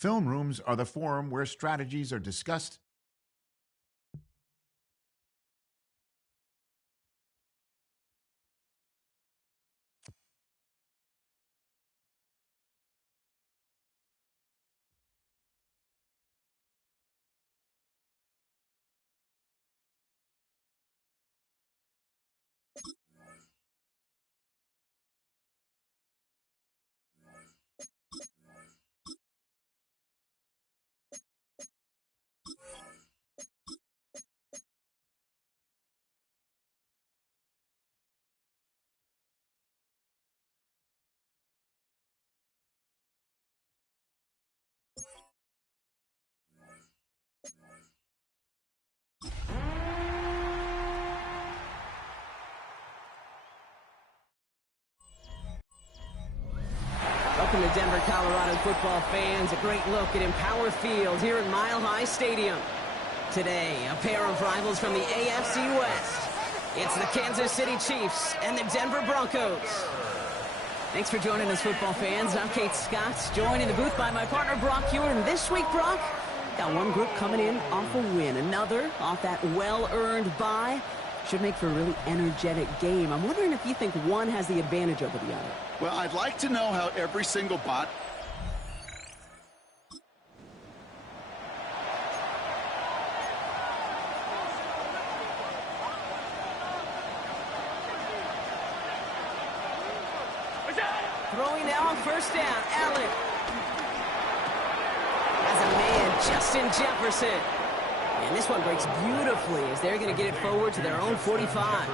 Film rooms are the forum where strategies are discussed Welcome to Denver, Colorado football fans. A great look at Empower Field here at Mile High Stadium. Today, a pair of rivals from the AFC West. It's the Kansas City Chiefs and the Denver Broncos. Thanks for joining us, football fans. I'm Kate Scott, joined in the booth by my partner, Brock Hewitt. And this week, Brock, got one group coming in off a win, another off that well-earned bye. Should make for a really energetic game. I'm wondering if you think one has the advantage over the other. Well, I'd like to know how every single bot... Throwing now on first down, Allen. As a man, Justin Jefferson. And this one breaks beautifully as they're going to get it forward to their own 45.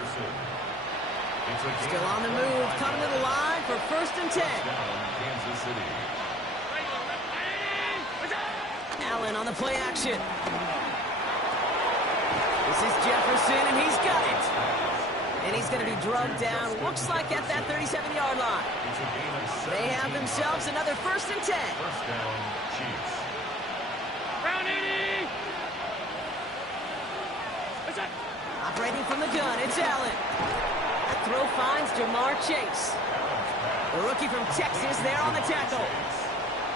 Still on the move, coming to the line for 1st and 10. Allen on the play action. This is Jefferson, and he's got it. And he's going to be drugged down, looks like at that 37-yard line. They have themselves another 1st and 10. First down, Chiefs. Round 80. Operating from the gun, it's Allen. That throw finds Jamar Chase. The rookie from Texas there on the tackle.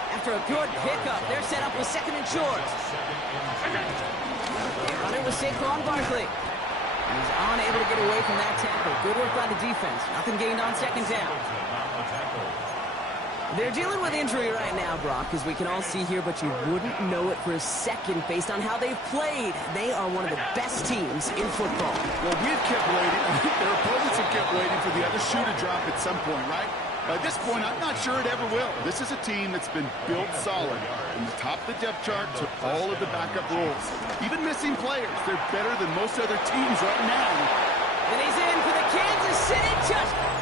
After a good pickup, they're set up with 2nd and short. They run it with Saquon Barkley. And he's unable to get away from that tackle. Good work by the defense. Nothing gained on 2nd down. They're dealing with injury right now, Brock, as we can all see here, but you wouldn't know it for a second based on how they've played. They are one of the best teams in football. Well, we've kept waiting. Their opponents have kept waiting for the other shoe to drop at some point, right? By this point, I'm not sure it ever will. This is a team that's been built solid. From the top of the depth chart to all of the backup roles. Even missing players, they're better than most other teams right now. And he's in for the Kansas City touchdown.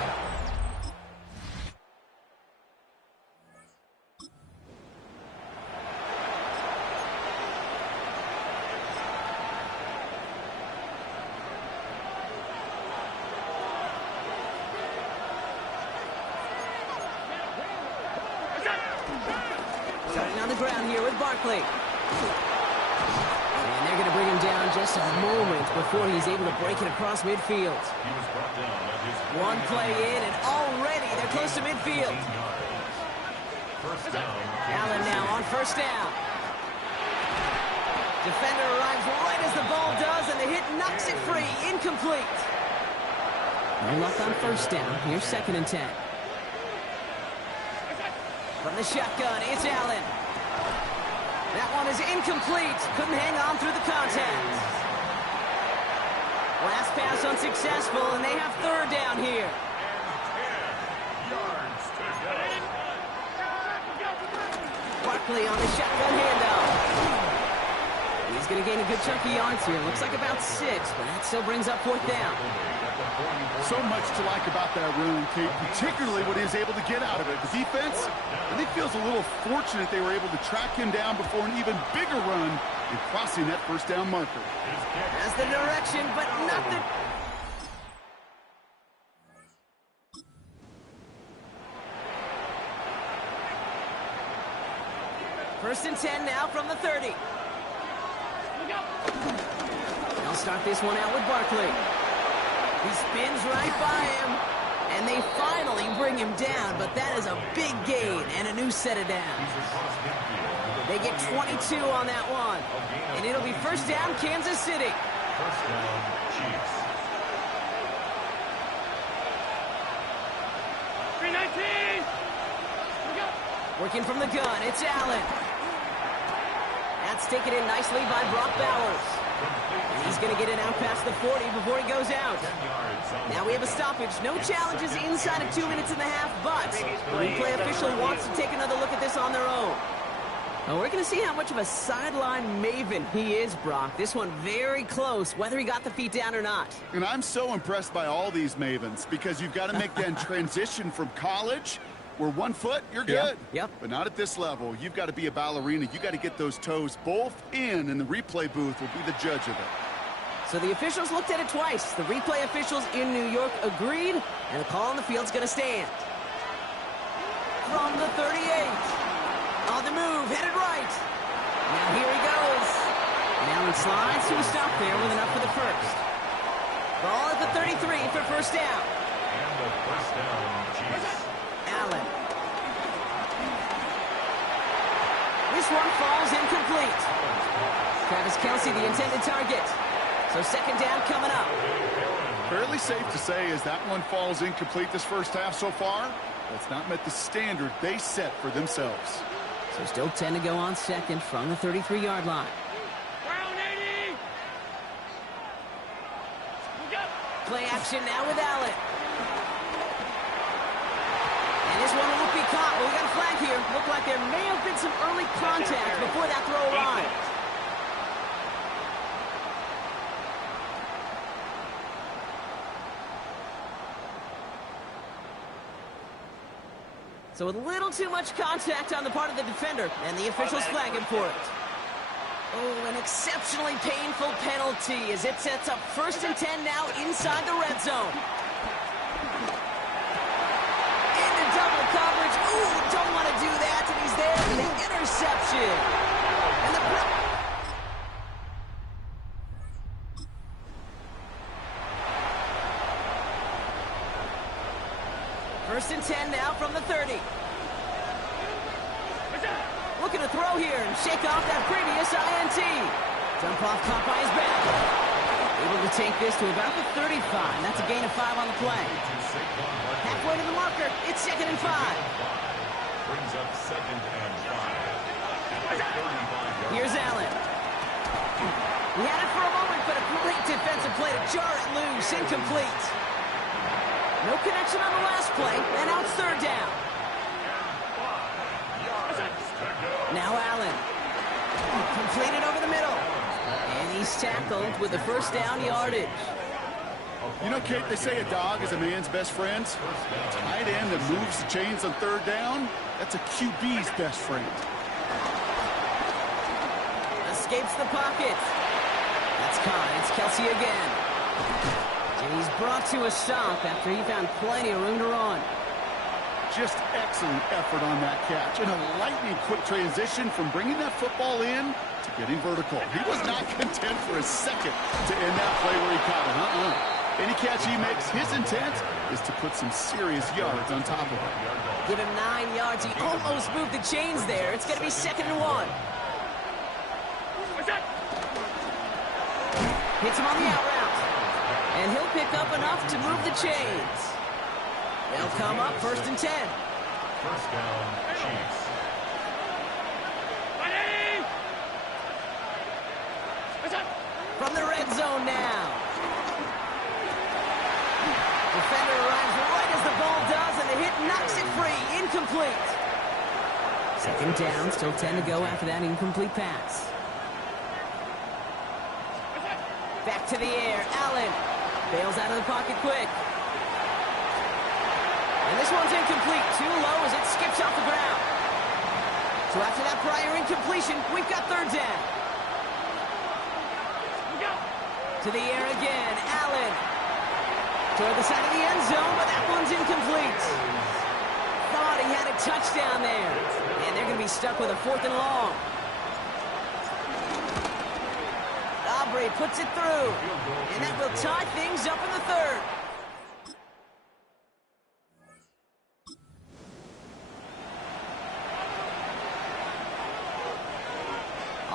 Starting on the ground here with Barkley. And they're going to bring him down just a moment before he's able to break it across midfield. One play in, and already they're close to midfield. Allen now on 1st down. Defender arrives right as the ball does, and the hit knocks it free. Incomplete. No luck on 1st down. Here's 2nd and 10. From the shotgun, it's Allen. That one is incomplete. Couldn't hang on through the contact. Last pass unsuccessful, and they have 3rd down here. 10 yards to go. Barkley on the shotgun handoff. He's going to gain a good chunk of yards here. Looks like about 6, but that still brings up 4th down. So much to like about that run, Kate, particularly what he was able to get out of it. The defense, I think, feels a little fortunate they were able to track him down before an even bigger run in crossing that 1st down marker. That's the direction, but not the... First and 10 now from the 30. They'll start this one out with Barkley. He spins right by him. And they finally bring him down, but that is a big gain and a new set of downs. They get 22 on that one. And it'll be first down, Kansas City. First down, Chiefs. 319. Working from the gun, it's Allen. That's taken in nicely by Brock Bowers. And he's going to get it out past the 40 before he goes out. Now we have a stoppage. No challenges inside of 2 minutes and a half, but the replay official wants to take another look at this on their own. Well, we're going to see how much of a sideline maven he is, Brock. This one very close, whether he got the feet down or not. And I'm so impressed by all these mavens because you've got to make that transition from college where 1 foot, you're good. Yep. But not at this level. You've got to be a ballerina. You've got to get those toes both in, and the replay booth will be the judge of it. So the officials looked at it twice. The replay officials in New York agreed, and the call on the field's going to stand. From the 38. On the move, headed right. Now here he goes. Now he slides to a stop there with enough for the first. Ball at the 33 for first down. And the first down, Chiefs. Allen. This one falls incomplete. Travis Kelce, the intended target. So second down coming up. Fairly safe to say as that one falls incomplete this first half so far, that's not met the standard they set for themselves. So still 10 to go on second from the 33-yard line. Brown 80. Play action now with Allen. And this one won't be caught, but we got a flag here. Looked like there may have been some early contact before that throw arrived. So a little too much contact on the part of the defender, and the officials flag him for it. Oh, an exceptionally painful penalty as it sets up first and 10 now inside the red zone. Into double coverage. Ooh, don't want to do that, and he's there for the interception. And the first and 10 now from the 30. Looking to throw here and shake off that previous INT. Jump off caught by his back. Able to take this to about the 35. That's a gain of 5 on the play. Halfway to the marker. It's second and 5. Brings up second and 5. Here's Allen. He had it for a moment, but a great defensive play to jar it loose. Incomplete. No connection on the last play, and now it's third down. Now Allen. Completed over the middle. And he's tackled with the first down yardage. You know, Kate, they say a dog is a man's best friend. A tight end that moves the chains on third down, that's a QB's best friend. Escapes the pocket. That's caught. It's Kelce again. And he's brought to a stop after he found plenty of room to run. Just excellent effort on that catch. And a lightning-quick transition from bringing that football in to getting vertical. He was not content for a second to end that play where he caught it. Any catch he makes, his intent is to put some serious yards on top of it. Give him 9 yards. He almost moved the chains there. It's going to be second and 1. Hits him on the out route. And he'll pick up enough to move the chains. They'll come up first and 10. First down, Chiefs. From the red zone now. Defender arrives right as the ball does, and the hit knocks it free. Incomplete. Second down, still 10 to go after that incomplete pass. Back to the air, Allen. Bails out of the pocket quick. And this one's incomplete. Too low as it skips off the ground. So after that prior incompletion, we've got third down. To the air again, Allen. Toward the side of the end zone, but that one's incomplete. Thought he had a touchdown there. And they're going to be stuck with a 4th and long. Aubrey puts it through. And that will tie things up in the third.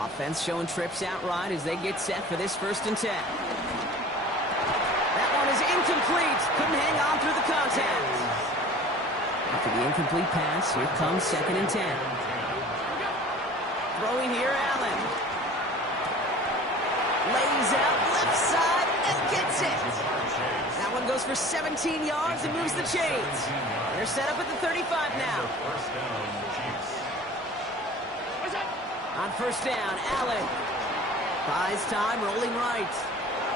Offense showing trips out right as they get set for this 1st and 10. That one is incomplete. Couldn't hang on through the contact. After the incomplete pass, here comes 2nd and 10. Throwing here, Allen. Lays out left side and gets it. That one goes for 17 yards and moves the chains. They're set up at the 35 now. On 1st down, Allen buys time, rolling right.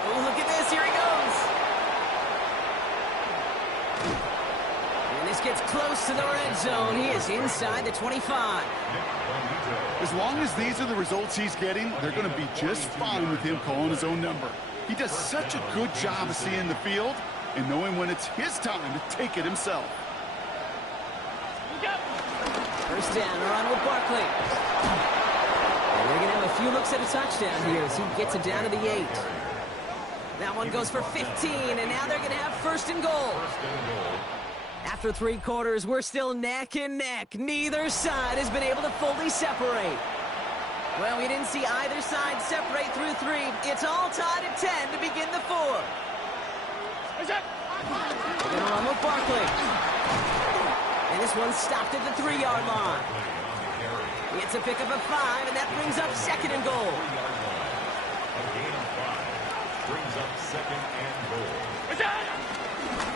Oh, look at this. Here he goes. And this gets close to the red zone. He is inside the 25. As long as these are the results he's getting, they're going to be just fine with him calling his own number. He does such a good job of seeing the field and knowing when it's his time to take it himself. 1st down, around with Barkley. And they're going to have a few looks at a touchdown here as he gets it down to the 8. That one goes for 15, and now they're going to have 1st and goal. After 3 quarters, we're still neck and neck. Neither side has been able to fully separate. Well, we didn't see either side separate through 3. It's all tied at 10 to begin the 4th. They're going to run with Barkley. And this one's stopped at the 3-yard line. It's a pickup of 5, and that brings up 2nd and goal. A gain of 5 brings up 2nd and goal.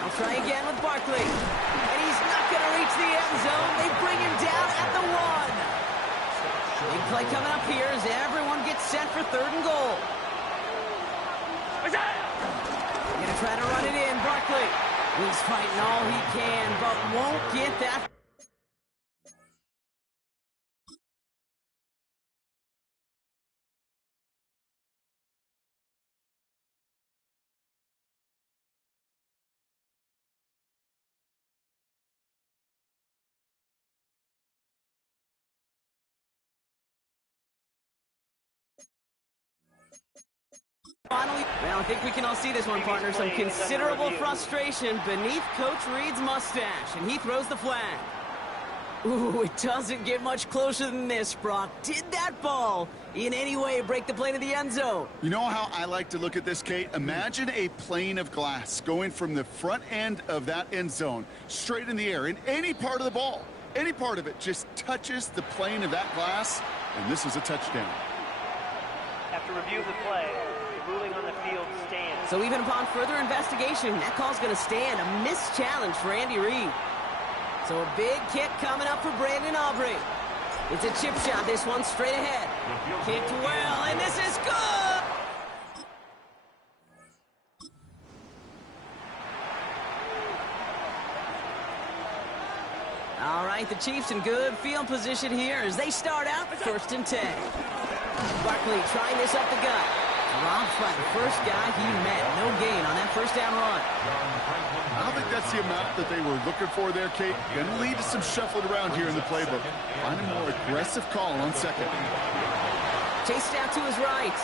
I'll try again with Barkley. And he's not going to reach the end zone. They bring him down at the 1. Big play coming up here as everyone gets set for 3rd and goal. They're going to try to run it in. Barkley. He's fighting all he can, but won't get that. Finally, well, I think we can all see this one, partner. Some considerable frustration beneath Coach Reed's mustache, and he throws the flag. Ooh, it doesn't get much closer than this, Brock. Did that ball in any way break the plane of the end zone? You know how I like to look at this, Kate? Imagine a plane of glass going from the front end of that end zone straight in the air, and any part of the ball, any part of it just touches the plane of that glass, and this is a touchdown. After review of the play, the ruling on the field stands. So even upon further investigation, that call's going to stand. A missed challenge for Andy Reid. So a big kick coming up for Brandon Aubrey. It's a chip shot, this one straight ahead. Kicked well, and this is good! All right, the Chiefs in good field position here as they start out 1st and 10. Barkley trying this up the gut. Drops by the first guy he met. No gain on that 1st down run. I don't think that's the amount that they were looking for there, Kate. Going to lead to some shuffling around here in the playbook. Find a more aggressive call on 2nd. Chased out to his right.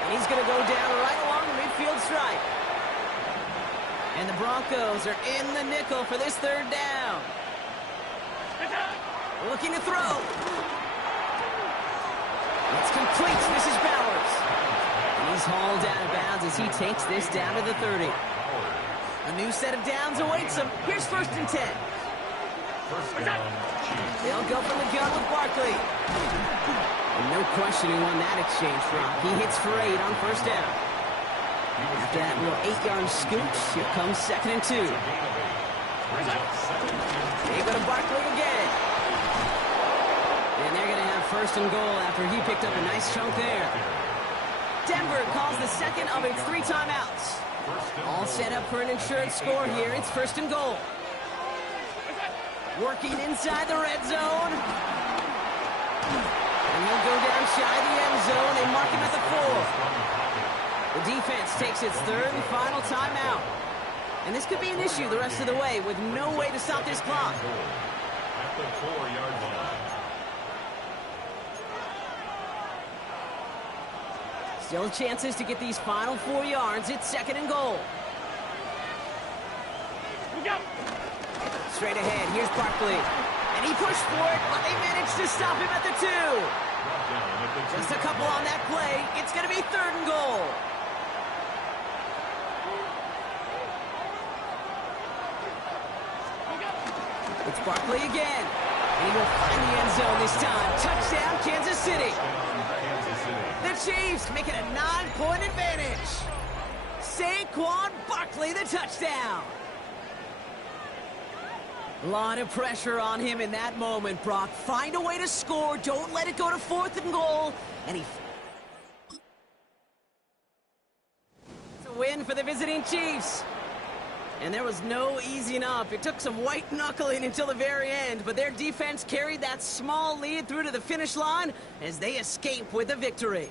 And he's going to go down right along the midfield stripe. And the Broncos are in the nickel for this 3rd down. Looking to throw. It's complete. This is Bowers. And he's hauled out of bounds as he takes this down to the 30. A new set of downs awaits him. Here's 1st and 10. They'll go from the gun with Barkley. And no question who won that exchange from. He hits for 8 on 1st down. After that little 8-yard scooch, here comes 2nd and 2. They go to Barkley again. And they're going to have 1st and goal after he picked up a nice chunk there. Denver calls the 2nd of its 3 timeouts. All set up for an insurance score here. It's 1st and goal. Working inside the red zone. And he'll go down shy of the end zone. They mark him at the 4. The defense takes its 3rd and final timeout. And this could be an issue the rest of the way with no way to stop this clock. At the 4-yard line. Still chances to get these final 4 yards. It's 2nd and goal. Straight ahead, here's Barkley. And he pushed for it, but they managed looks to stop him at the 2. Just a couple on that play. It's going to be 3rd and goal. It's Barkley again. And he will find the end zone this time. Touchdown, Kansas City. The Chiefs make it a 9-point advantage. Saquon Barkley, the touchdown. A lot of pressure on him in that moment, Brock. Find a way to score. Don't let it go to 4th and goal. And it's a win for the visiting Chiefs. And there was no easing up. It took some white knuckling until the very end, but their defense carried that small lead through to the finish line as they escape with a victory.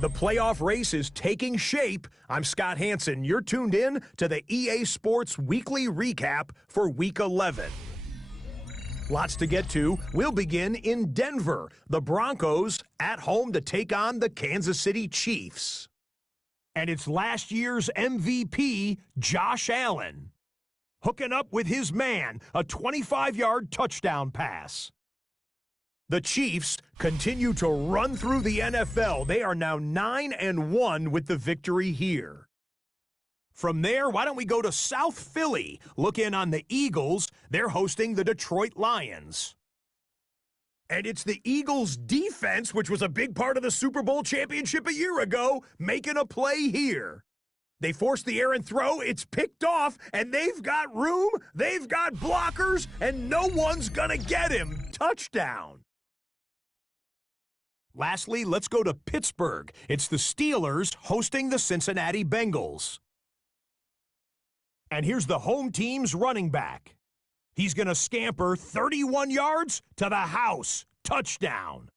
The playoff race is taking shape. I'm Scott Hansen. You're tuned in to the EA Sports Weekly Recap for Week 11. Lots to get to. We'll begin in Denver. The Broncos at home to take on the Kansas City Chiefs. And it's last year's MVP, Josh Allen, hooking up with his man, a 25-yard touchdown pass. The Chiefs continue to run through the NFL. They are now 9-1 with the victory here. From there, why don't we go to South Philly? Look in on the Eagles. They're hosting the Detroit Lions. And it's the Eagles' defense, which was a big part of the Super Bowl championship a year ago, making a play here. They force the errant throw, it's picked off, and they've got room, they've got blockers, and no one's gonna get him. Touchdown. Lastly, let's go to Pittsburgh. It's the Steelers hosting the Cincinnati Bengals. And here's the home team's running back. He's going to scamper 31 yards to the house. Touchdown.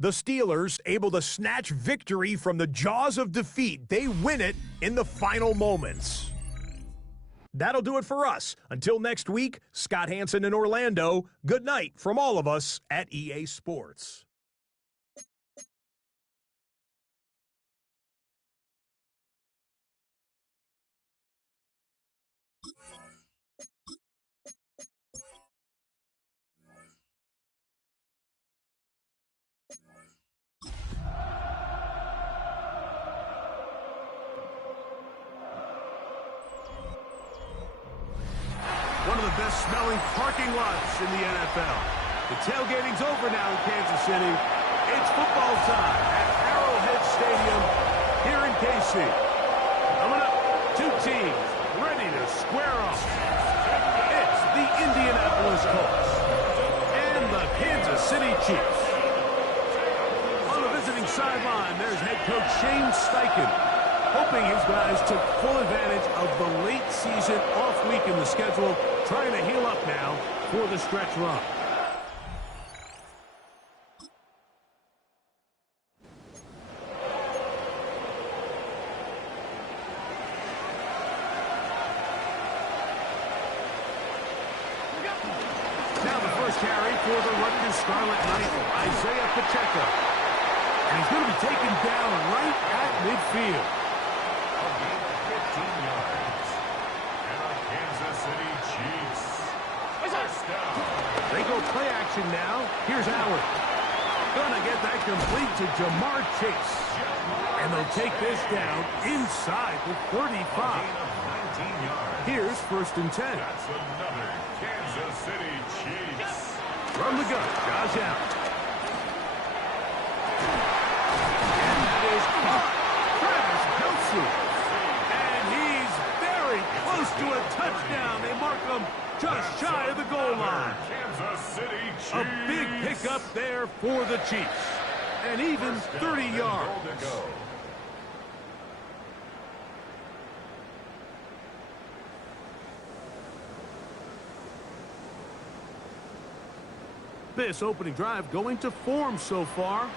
The Steelers able to snatch victory from the jaws of defeat. They win it in the final moments. That'll do it for us. Until next week, Scott Hansen in Orlando. Good night from all of us at EA Sports. One of the best-smelling parking lots in the NFL. The tailgating's over now in Kansas City. It's football time at Arrowhead Stadium here in KC. Coming up, two teams ready to square off. It's the Indianapolis Colts and the Kansas City Chiefs. On the visiting sideline, there's head coach Shane Steichen, hoping his guys took full advantage of the late season off week in the schedule, trying to heal up now for the stretch run. Now the first carry for the Rutgers Scarlet Knight, Isaiah Pacheco. And he's going to be taken down right at midfield. 15 yards. And the Kansas City Chiefs. First down. They go play action now. Here's Howard. Gonna get that complete to Jamar Chase. And they'll take this down inside the 35. 19 yards. Here's 1st and 10. That's another Kansas City Chiefs. From the gun, Josh Allen. And that is caught. Travis Kelce. And he's very close to a touchdown. They mark him just shy of the goal line. Kansas City Chiefs. A big pickup there for the Chiefs. And even 30 yards. This opening drive going to form so far.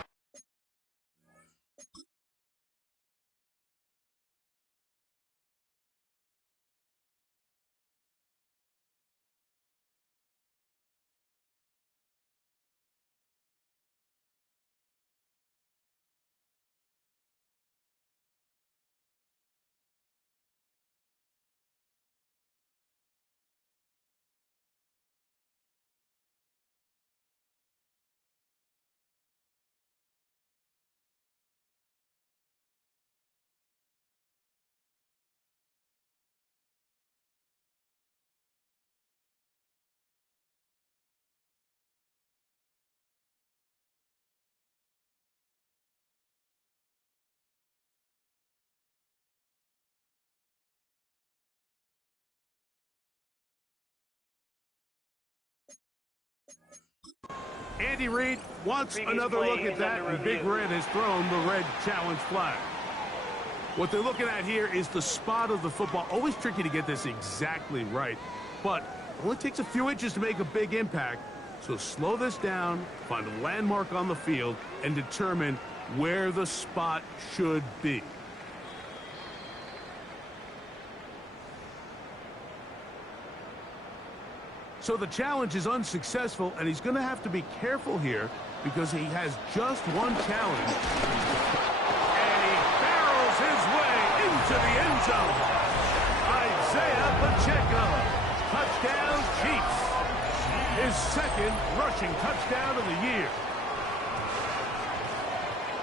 Andy Reid wants another look at that, and Big Red has thrown the red challenge flag. What they're looking at here is the spot of the football. Always tricky to get this exactly right, but it only takes a few inches to make a big impact. So slow this down, find a landmark on the field, and determine where the spot should be. So the challenge is unsuccessful, and he's going to have to be careful here because he has just one challenge. And he barrels his way into the end zone. Isaiah Pacheco, touchdown Chiefs. His second rushing touchdown of the year.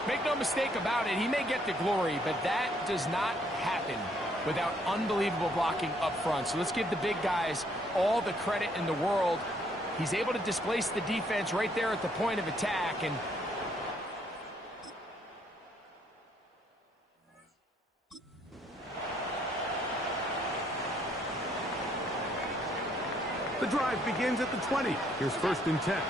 Make no mistake about it, he may get the glory, but that does not happen without unbelievable blocking up front. So let's give the big guys all the credit in the world. He's able to displace the defense right there at the point of attack. And the drive begins at the 20. Here's 1st and 10.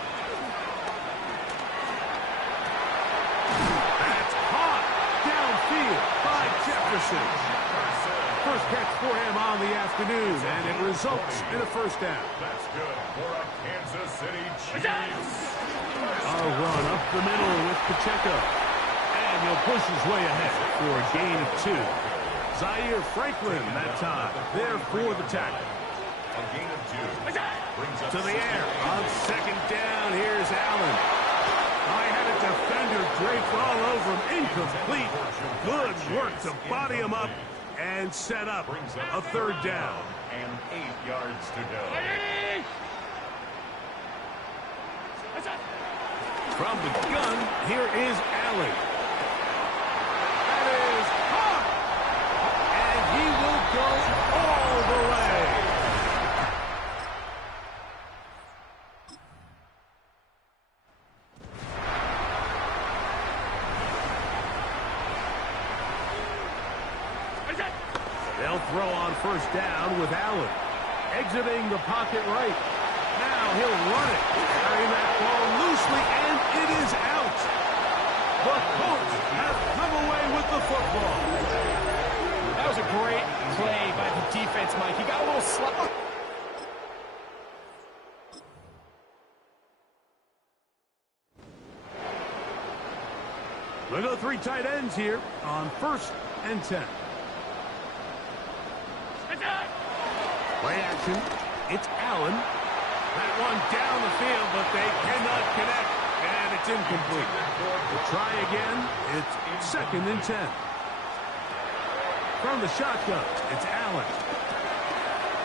That's caught downfield by Jefferson. First catch for him on the afternoon, and it results in a 1st down. That's good for a Kansas City Chiefs. A run up the middle with Pacheco. And he'll push his way ahead for a gain of 2. Zaire Franklin that time, there for the tackle. A gain of 2. Brings up To the air on 2nd down. Here's Allen. I had a defender draped all over him. Incomplete. Good work to body him up and set up a 3rd down. And 8 yards to go. From the gun, here is Allen. That is caught. And he will go all the way. They'll throw on 1st down with Allen. Exiting the pocket right. Now he'll run it. Carrying that ball loosely, and it is out. The Colts have come away with the football. that was a great play by the defense, Mike. He got a little slow. We'll go 3 tight ends here on 1st and 10. Play action. It's Allen. That one down the field, but they cannot connect, and it's incomplete. We'll try again. It's 2nd and 10. From the shotgun, it's Allen.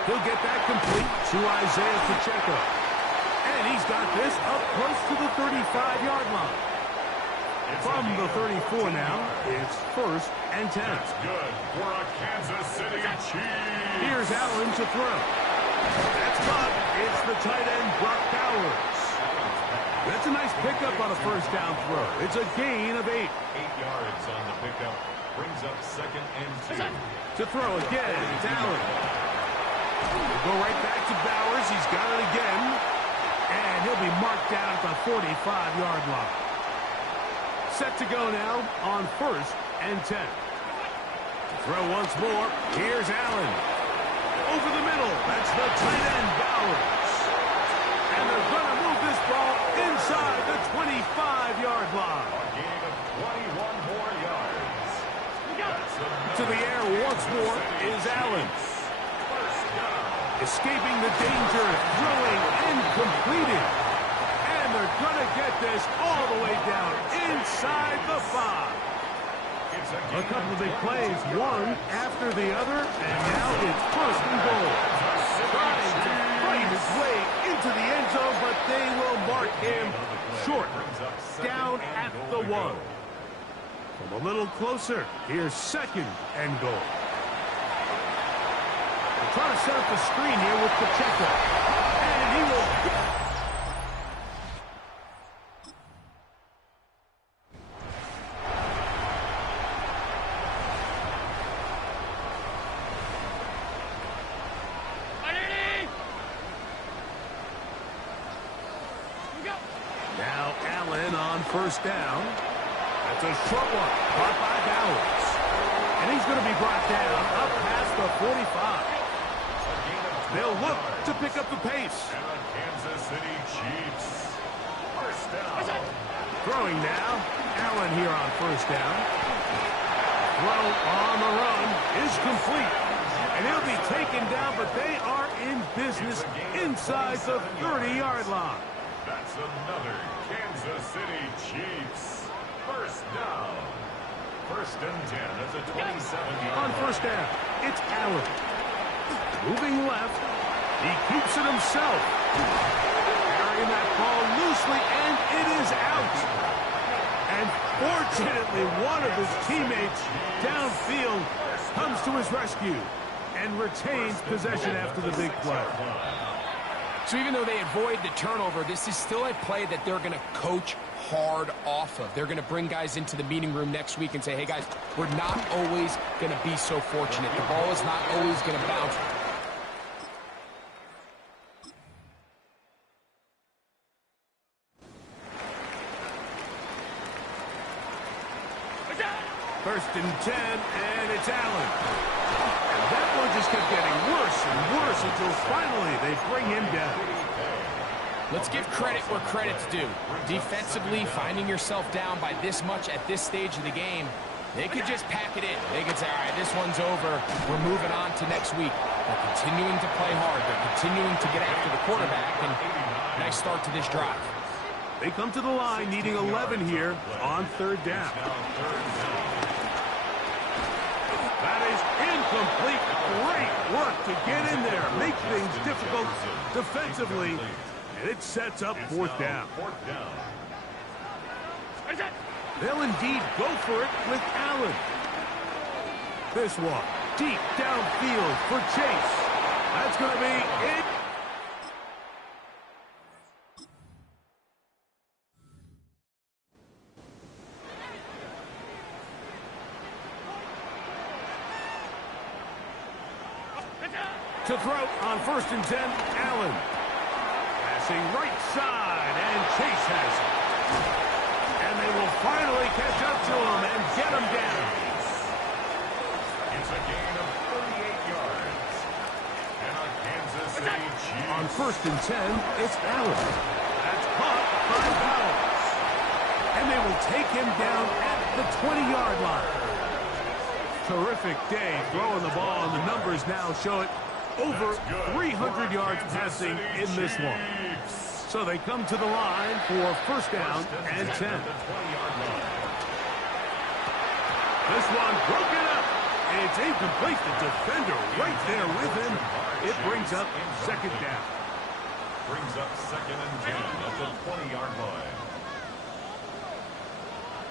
He'll get that complete to Isaiah Pacheco. And he's got this up close to the 35-yard line. From the 34 now, it's 1st and 10. That's good for a Kansas City Chiefs. Here's Allen to throw. That's caught. It's the tight end, Brock Bowers. That's a nice pickup on a 1st down throw. It's a gain of 8. 8 yards on the pickup. Brings up 2nd and 2. To throw again, it's Allen. We'll go right back to Bowers. He's got it again. And he'll be marked down at the 45-yard line. Set to go now on 1st and 10. Throw once more. Here's Allen. Over the middle. That's the tight end, Bowers. And they're going to move this ball inside the 25-yard line. A gain of 21 more yards. To the air once more is Allen. Escaping the danger, throwing and completing. And they're going to get this all the way down inside the 5. A couple of big plays, one after the other, and now it's 1st and goal. Trying to fight his way into the end zone, but they will mark him short, down at the 1. From a little closer, here's 2nd and goal. They're trying to set up the screen here with Pacheco, and he will... Now Allen on 1st down. That's a short one, caught by Bowers. And he's going to be brought down up past the 45. They'll look to pick up the pace. And the Kansas City Chiefs are first down. Throwing now. Allen here on first down. Throw on the run is complete. And he'll be taken down, but they are in business inside the 30-yard line. That's another Kansas City Chiefs. First down. First and 10 at the 27-yard line. On first down, it's Allen. Moving left. He keeps it himself. Carrying that ball loosely, and it is out. And fortunately, one of his teammates downfield comes to his rescue and retains possession after the big play. So even though they avoid the turnover, this is still a play that they're going to coach hard off of. They're going to bring guys into the meeting room next week and say, hey, guys, we're not always going to be so fortunate. The ball is not always going to bounce. First and 10, and it's Allen. And that one just kept getting worse and worse until finally they bring him down. Let's give credit where credit's due. Defensively, finding yourself down by this much at this stage of the game, they could just pack it in. They could say, all right, this one's over. We're moving on to next week. They're continuing to play hard. They're continuing to get after the quarterback, and nice start to this drive. They come to the line needing 11 here on third down. That is incomplete. Great work to get in there, make things difficult defensively, and it sets up fourth down. They'll indeed go for it with Allen. This one, deep downfield for Chase. That's going to be it. To throw on first and 10, Allen. Passing right side, and Chase has it. And they will finally catch up to him and get him down. It's a gain of 38 yards. And a Kansas City Chiefs. On first and 10, it's Allen. That's caught by Bowers. And they will take him down at the 20-yard line. Terrific day throwing the ball, and the numbers now show it. Over 300 yards passing in this one. So they come to the line for first down and 10. This one broken up. And it's incomplete. The defender right there with him. It brings up second down. Brings up second and 10 at the 20-yard line.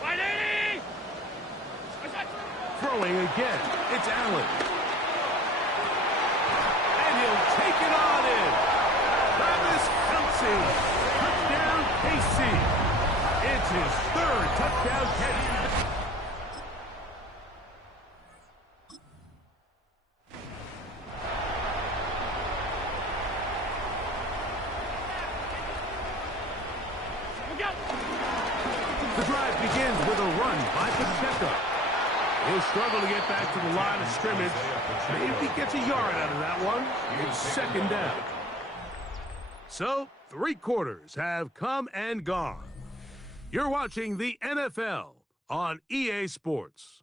180! Throwing again. It's Allen. He'll take it on in. Travis Kelce. Touchdown, KC. It's his third touchdown catch. The drive begins with a run by Pacheco. He'll struggle to get back to the line of scrimmage. Maybe gets a yard out of that one. It's second down. So, 3 quarters have come and gone. You're watching the NFL on EA Sports.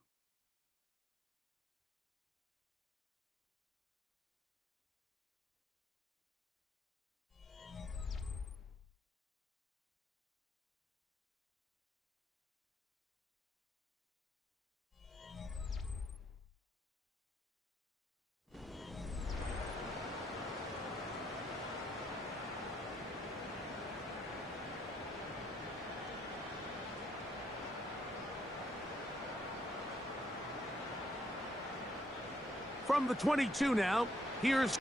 From the 22 now, here's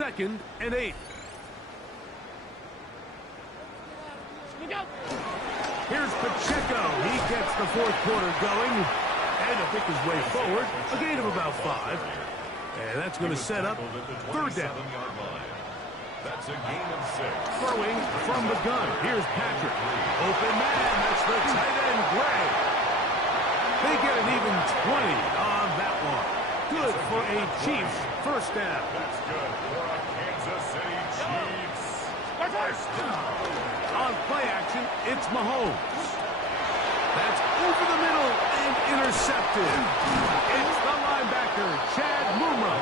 2nd and 8. Here's Pacheco. He gets the 4th quarter going and to pick his way forward. A gain of about 5. And that's going to set up 3rd down. That's a gain of 6. Throwing from the gun. Here's Patrick. Open man. That's the tight end, Gray. They get an even 20 on that one. Good for a Chiefs first down. That's good for a Kansas City Chiefs first down. On play action, it's Mahomes. That's over the middle and intercepted. It's the linebacker, Chad Mumra.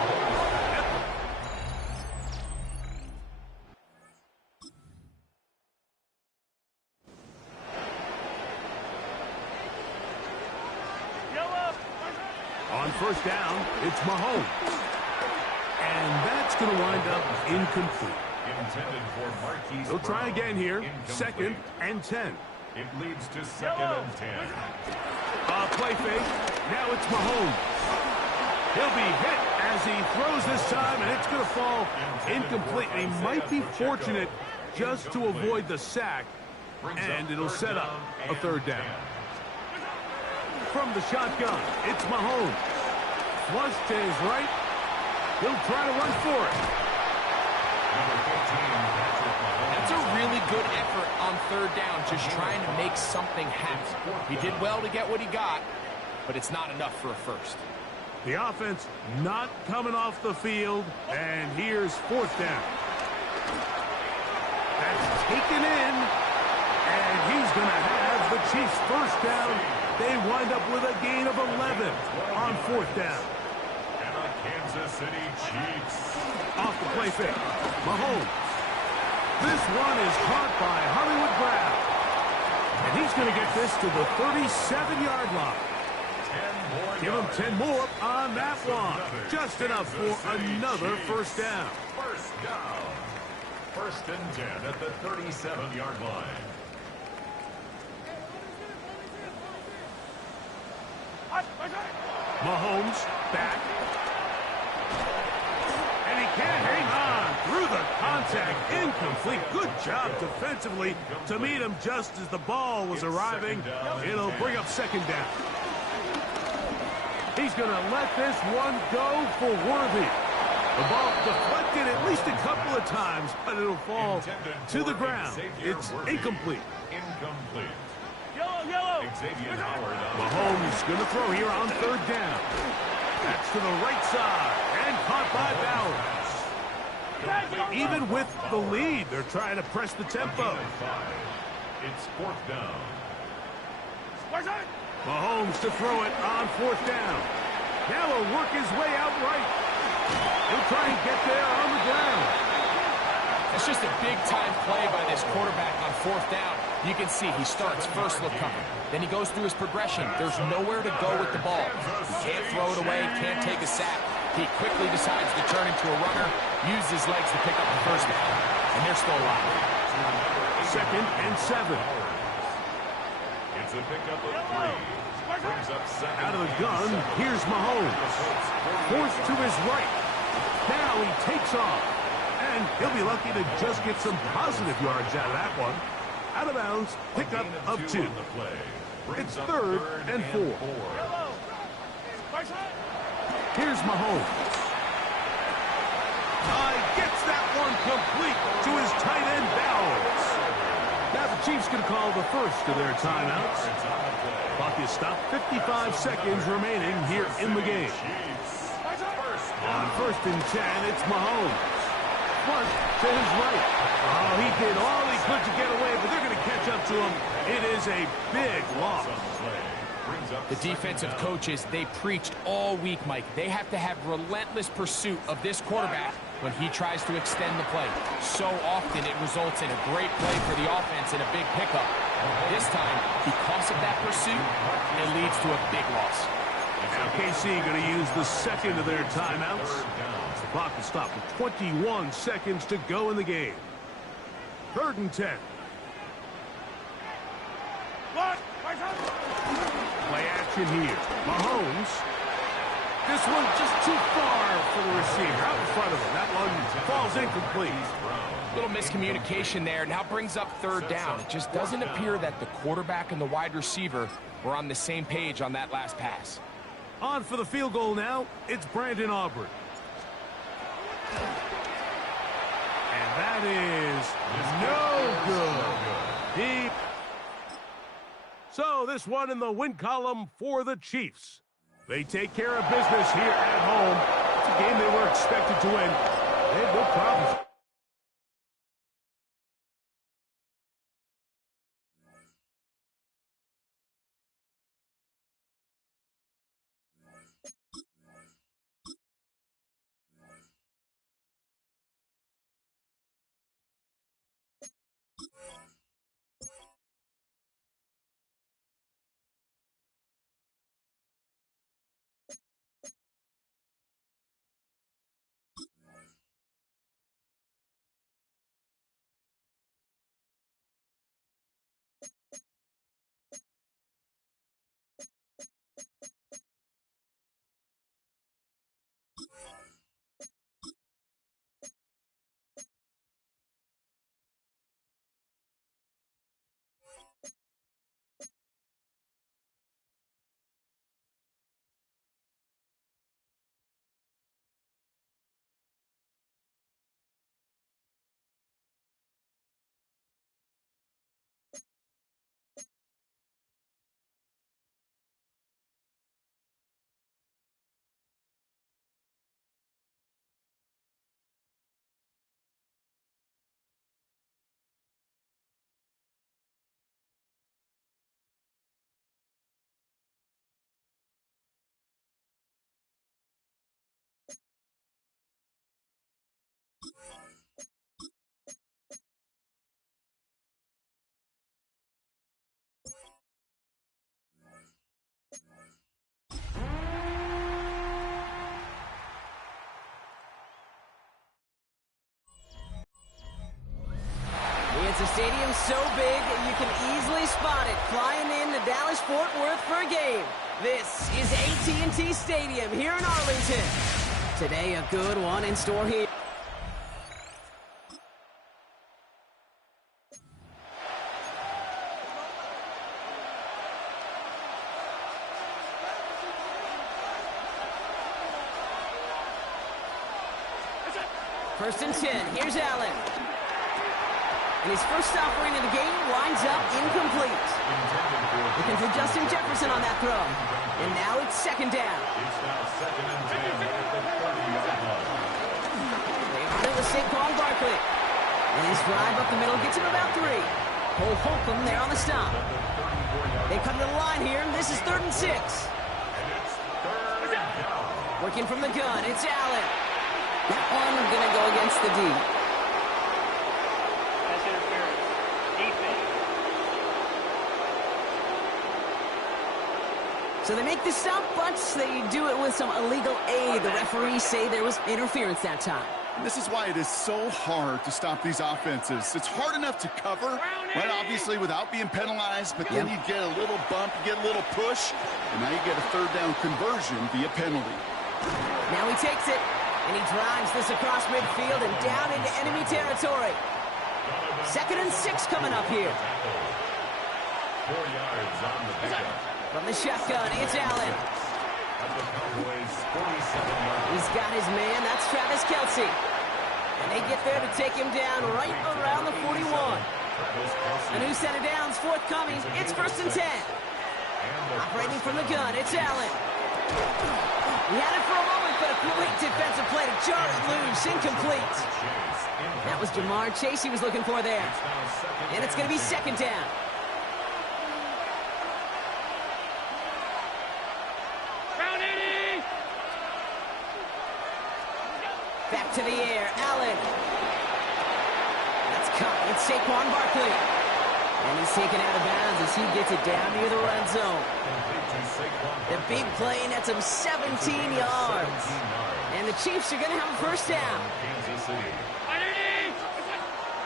On first down, it's Mahomes. And that's going to wind up incomplete. Intended for Marquise They'll try Brown. again here. Incomplete. 2nd and 10. It leads to 2nd and 10. Play fake. Now it's Mahomes. He'll be hit as he throws this time, and it's going to fall incomplete. He might be fortunate just to avoid the sack, and it'll set up a 3rd down. From the shotgun, it's Mahomes. Flush to his right. He'll try to run for it. That's a really good effort on 3rd down, just trying to make something happen. He did well to get what he got, but it's not enough for a first. The offense not coming off the field, and here's 4th down. That's taken in, and he's going to have the Chiefs first down. They wind up with a gain of 11 on 4th down. And the Kansas City Chiefs. Off the play fake. Mahomes. This one is caught by Hollywood Brown. And he's going to get this to the 37-yard line. 10 more Give him yards. 10 more on that one. Just enough for another first down. First down. 1st and 10 at the 37-yard line. Mahomes back. And he can't hang on through the contact. Incomplete. Good job defensively to meet him just as the ball was arriving. It'll bring up 2nd down. He's going to let this one go for Worthy. The ball deflected at least a couple of times, but it'll fall to the ground. It's incomplete. Incomplete. Yellow. Xavier Howard. Mahomes going to throw here on 3rd down. That's to the right side and caught by Bowers. Even with the lead, they're trying to press the tempo. It's 4th down. Mahomes to throw it on 4th down. Now he'll work his way out right. He'll try and get there on the ground. It's just a big-time play by this quarterback on 4th down. You can see he starts first look cover. Then he goes through his progression. There's nowhere to go with the ball. He can't throw it away, can't take a sack. He quickly decides to turn into a runner, use his legs to pick up the first down. And they're still alive. 2nd and 7. It's a pickup of 3. Brings up 2nd. Out of the gun, here's Mahomes. Forced to his right. Now he takes off. And he'll be lucky to just get some positive yards out of that one. Out of bounds, pickup of 2. It's 3rd and 4. Here's Mahomes. Gets that one complete to his tight end, Bowers. Now the Chiefs can call the first of their timeouts. Clock is stopped. 55 seconds remaining here in the game. On 1st and 10, it's Mahomes. Flush to his right. Oh, he did all he could to get away, but they're going to catch up to him. It is a big loss. The defensive coaches, they preached all week, Mike. They have to have relentless pursuit of this quarterback when he tries to extend the play. So often it results in a great play for the offense and a big pickup. This time, because of that pursuit, it leads to a big loss. Now KC going to use the 2nd of their timeouts. The clock is stopped with 21 seconds to go in the game. 3rd and 10. Play action here. Mahomes. This one just too far for the receiver. Out in front of him. That one falls incomplete. Little miscommunication there. Now brings up third down. It just doesn't appear that the quarterback and the wide receiver were on the same page on that last pass. On for the field goal now. It's Brandon Aubrey. And that is no good. Deep. So this one in the win column for the Chiefs. They take care of business here at home. It's a game they were expected to win. They had no problems. It's a stadium so big you can easily spot it flying in to Dallas-Fort Worth for a game. This is AT&T Stadium here in Arlington. Today, a good one in store here. First and 10, here's Allen. And his first offering of the game winds up incomplete. Looking for Justin Jefferson on that throw. And now it's second down. It's now second and 10 at the 30-yard line. They run it with Saquon Barkley. And his drive up the middle gets him about 3. Cole Holcomb there on the stop. They come to the line here, and this is 3rd and 6. And it's third down. Working from the gun, it's Allen. That one going to go against the D. So they make the stop, but they do it with some illegal aid. The referees say there was interference that time. And this is why it is so hard to stop these offenses. It's hard enough to cover, right, obviously, without being penalized, but then you get a little bump, you get a little push, and now you get a third down conversion via penalty. Now he takes it, and he drives this across midfield and down into enemy territory. 2nd and 6 coming up here. 4 yards on the pickup. From the shotgun, it's Allen. He's got his man. That's Travis Kelce. And they get there to take him down right around the 41. A new set of downs forthcoming. It's 1st and 10. Operating from the gun, it's Allen. He had it for a moment, but a great defensive play to jar it loose. Incomplete. That was Jamar Chase he was looking for there. And it's going to be second down. Back to the air, Allen. That's caught. It's Saquon Barkley. And he's taken out of bounds as he gets it down near the red zone. The big play nets him 17 yards. And the Chiefs are going to have a first down.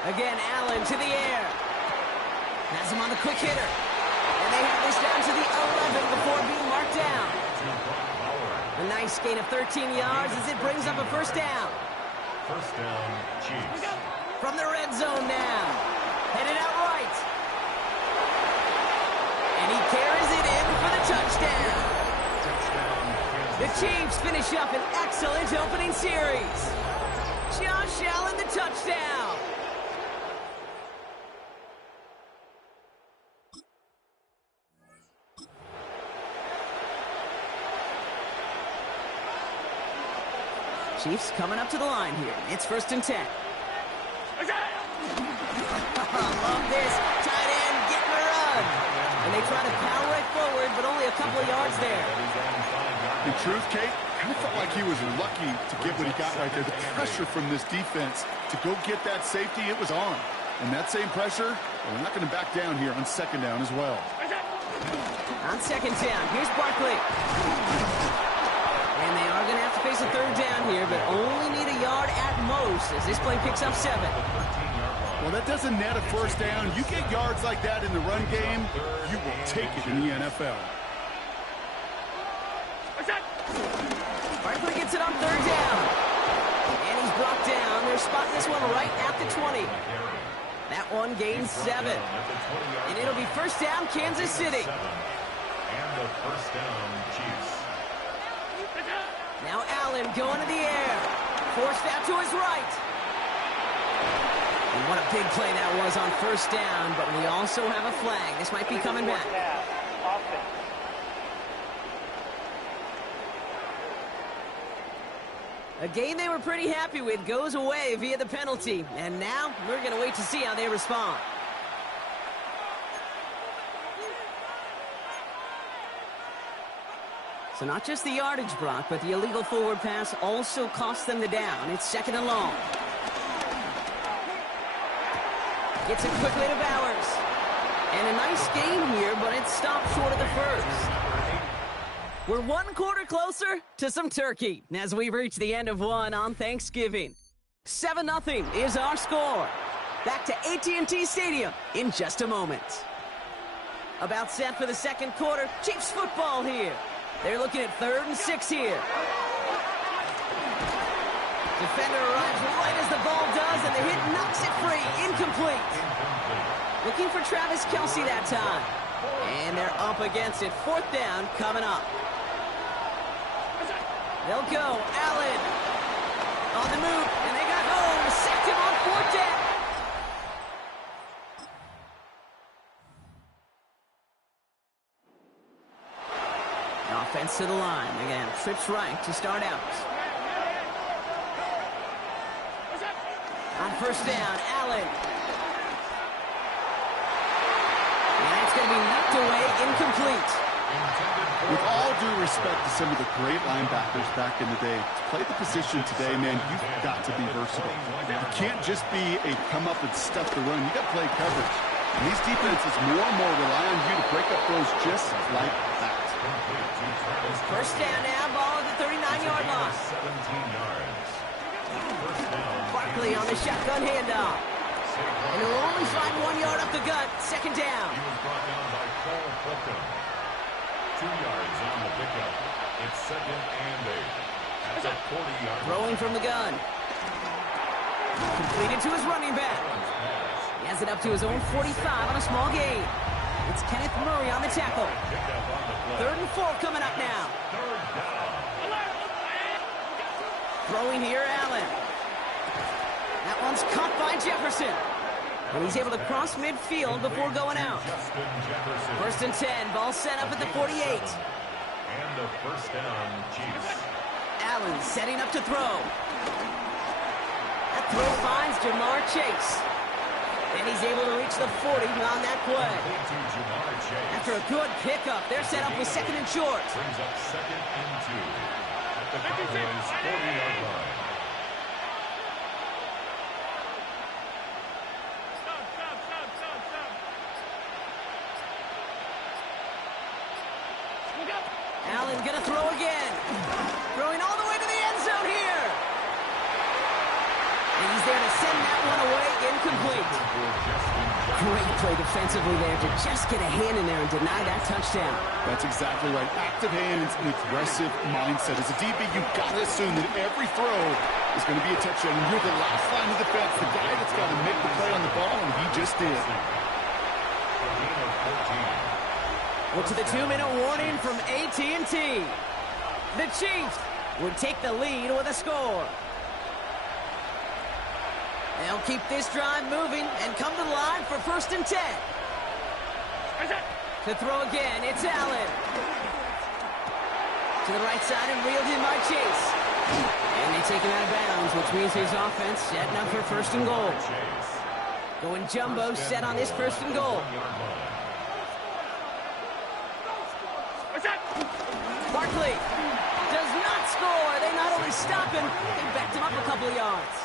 Again, Allen to the air. Has him on the quick hitter. And they have this down to the 11 before being marked down. A nice gain of 13 yards as it brings up a first down. First down, Chiefs. From the red zone now. Headed out right. And he carries it in for the touchdown. The Chiefs finish up an excellent opening series. Josh Allen, the touchdown. Chiefs coming up to the line here. It's 1st and 10. Love this. Tight end getting a run. And they try to pound right forward, but only a couple of yards there. In truth, Kate, kind of felt like he was lucky to get what he got right there. The pressure from this defense to go get that safety, it was on. And that same pressure, we're not going to back down here on 2nd down as well. On 2nd down, here's Barkley. And they are going to have to face a 3rd down here, but only need a yard at most as this play picks up 7. Well, that doesn't net a 1st down. You get yards like that in the run game, you will take it in the NFL. Barkley gets it on 3rd down. And he's brought down. They're spotting this one right at the 20. That one gains 7. And it'll be 1st down, Kansas City. And the 1st down, Chiefs. Now Allen going to the air. Forced out to his right. And what a big play that was on 1st down, but we also have a flag. This might be coming back. A game they were pretty happy with goes away via the penalty. And now we're going to wait to see how they respond. So not just the yardage, Brock, but the illegal forward pass also cost them the down. It's 2nd and long. Gets it quickly to Bowers. And a nice game here, but it's stopped short of the 1st. We're 1 quarter closer to some turkey as we've reached the end of one on Thanksgiving. 7-0 is our score. Back to AT&T Stadium in just a moment. About set for the 2nd quarter. Chiefs football here. They're looking at 3rd and 6 here. Defender arrives right as the ball does, and the hit knocks it free. Incomplete. Looking for Travis Kelce that time. And they're up against it. 4th down coming up. They'll go. Allen on the move, and they got home. Sacked him on 4th down. Offense to the line. Again, trips right to start out. On 1st down, Allen. And it's going to be knocked away, incomplete. With all due respect to some of the great linebackers back in the day, to play the position today, man, you've got to be versatile. You can't just be a come up and stuff the run. You got to play coverage. And these defenses more and more rely on you to break up throws just like that. 1st down now, ball at the 39-yard line. 17 yards. First down. Barkley on the shotgun handoff. And he'll only find 1 yard up the gut. 2nd down. He was brought down by Cole Fulton. 2 yards on the pickup. It's 2nd and 8. At the 40-yard line. Throwing from the gun. Completed to his running back. He has it up to his own 45 on a small gain. It's Kenneth Murray on the tackle. 3rd and 4 coming up now. Throwing here, Allen. That one's caught by Jefferson. And he's able to cross midfield before going out. 1st and 10. Ball set up at the 48. And the 1st down, Chiefs. Allen setting up to throw. That throw finds Jamar Chase. And he's able to reach the 40 on that play. After a good pickup, they're set up with 2nd and short. Brings up 2nd and 2. At the Cowboys' 40-yard line. Allen gonna throw again. Throwing all the way to the end zone here. And he's there to send that one away, incomplete. Great play defensively there to just get a hand in there and deny that touchdown. That's exactly right. Active hands and aggressive mindset. As a DB, you've got to assume that every throw is going to be a touchdown. And you're the last line of defense, the guy that's got to make the play on the ball, and he just did. Well, to the 2-minute warning from AT&T. The Chiefs would take the lead with a score. They'll keep this drive moving and come to the line for 1st and 10. To throw again, it's Allen. To the right side and reeled in by Chase. And they take him out of bounds, which means his offense setting up for 1st and goal. Going jumbo set on this 1st and goal. Barkley does not score. They not only stop him, they backed him up a couple of yards.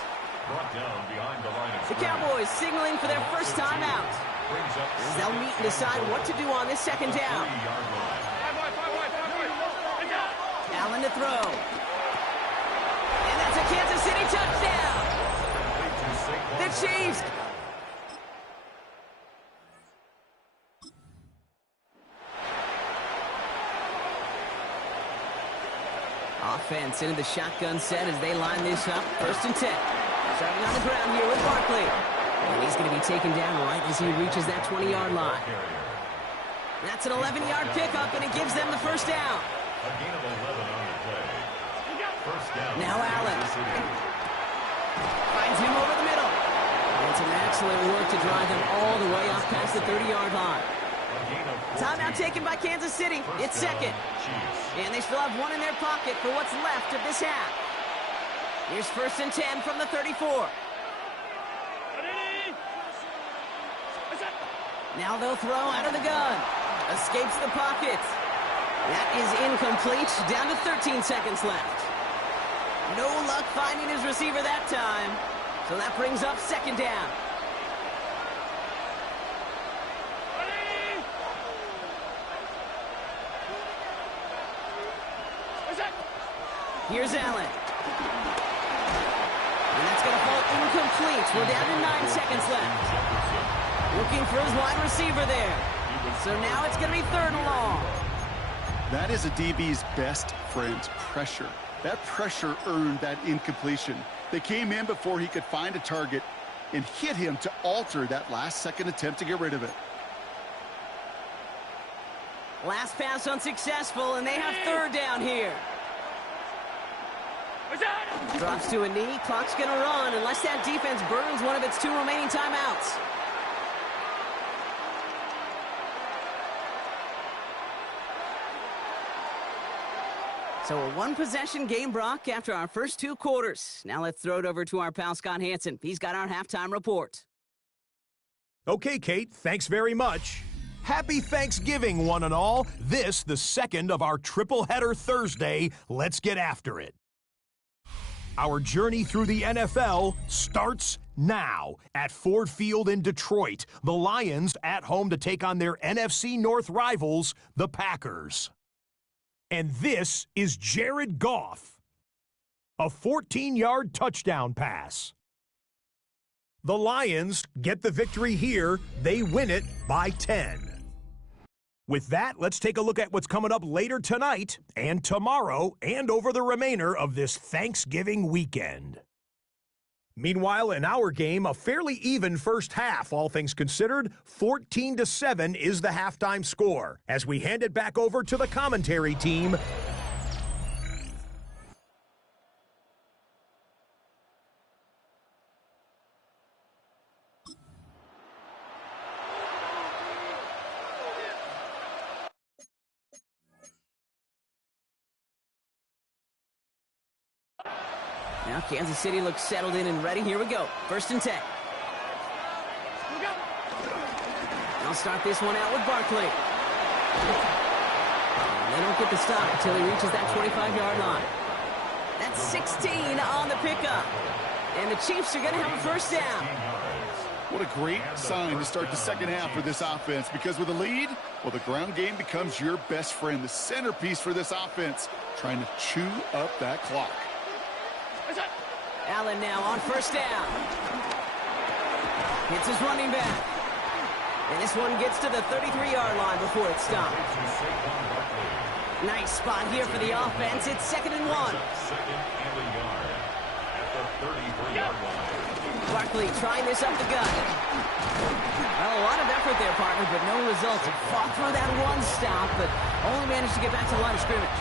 The Cowboys signaling for their first time out. As they'll meet and decide what to do on this 2nd down. Allen to throw. And that's a Kansas City touchdown. The Chiefs. Offense into the shotgun set as they line this up. 1st and 10. Starting on the ground here with Barkley. And he's going to be taken down right as he reaches that 20-yard line. That's an 11-yard pickup, and it gives them the 1st down. A gain of 11 on the play. 1st down. Now Allen. Finds him over the middle. And some excellent work to drive them all the way up past the 30-yard line. Timeout taken by Kansas City. It's 2nd. And they still have one in their pocket for what's left of this half. Here's 1st and 10 from the 34. Now they'll throw out of the gun. Escapes the pocket. That is incomplete. Down to 13 seconds left. No luck finding his receiver that time. So that brings up 2nd down. Here's Allen. And that's going to fall incomplete. We're down to 9 seconds left. Looking for his wide receiver there. So now it's going to be 3rd and long. That is a DB's best friend, pressure. That pressure earned that incompletion. They came in before he could find a target and hit him to alter that last-second attempt to get rid of it. Last pass unsuccessful, and they have 3rd down here. Drops to a knee. Clock's going to run unless that defense burns one of its 2 remaining timeouts. So a 1-possession game, Brock, after our first 2 quarters. Now let's throw it over to our pal Scott Hansen. He's got our halftime report. Okay, Kate, thanks very much. Happy Thanksgiving, one and all. This, the 2nd of our triple-header Thursday. Let's get after it. Our journey through the NFL starts now at Ford Field in Detroit. The Lions at home to take on their NFC North rivals, the Packers. And this is Jared Goff. A 14-yard touchdown pass. The Lions get the victory here. They win it by 10. With that, let's take a look at what's coming up later tonight and tomorrow and over the remainder of this Thanksgiving weekend. Meanwhile, in our game, a fairly even first half, all things considered. 14-7 is the halftime score. As we hand it back over to the commentary team. Now Kansas City looks settled in and ready. Here we go. 1st and 10. I'll start this one out with Barkley. And they don't get the stop until he reaches that 25-yard line. That's 16 on the pickup. And the Chiefs are going to have a 1st down. What a great sign to start the 2nd half for this offense, because with a lead, well, the ground game becomes your best friend, the centerpiece for this offense, trying to chew up that clock. Allen now on 1st down. Hits his running back. And this one gets to the 33-yard line before it's stopped. Nice spot here for the offense. It's 2nd and 1. Second and a yard at the 33-yard line. Barkley trying this up the gut. Well, a lot of effort there, partner, but no results. Fought through that one stop, but only managed to get back to the line of scrimmage.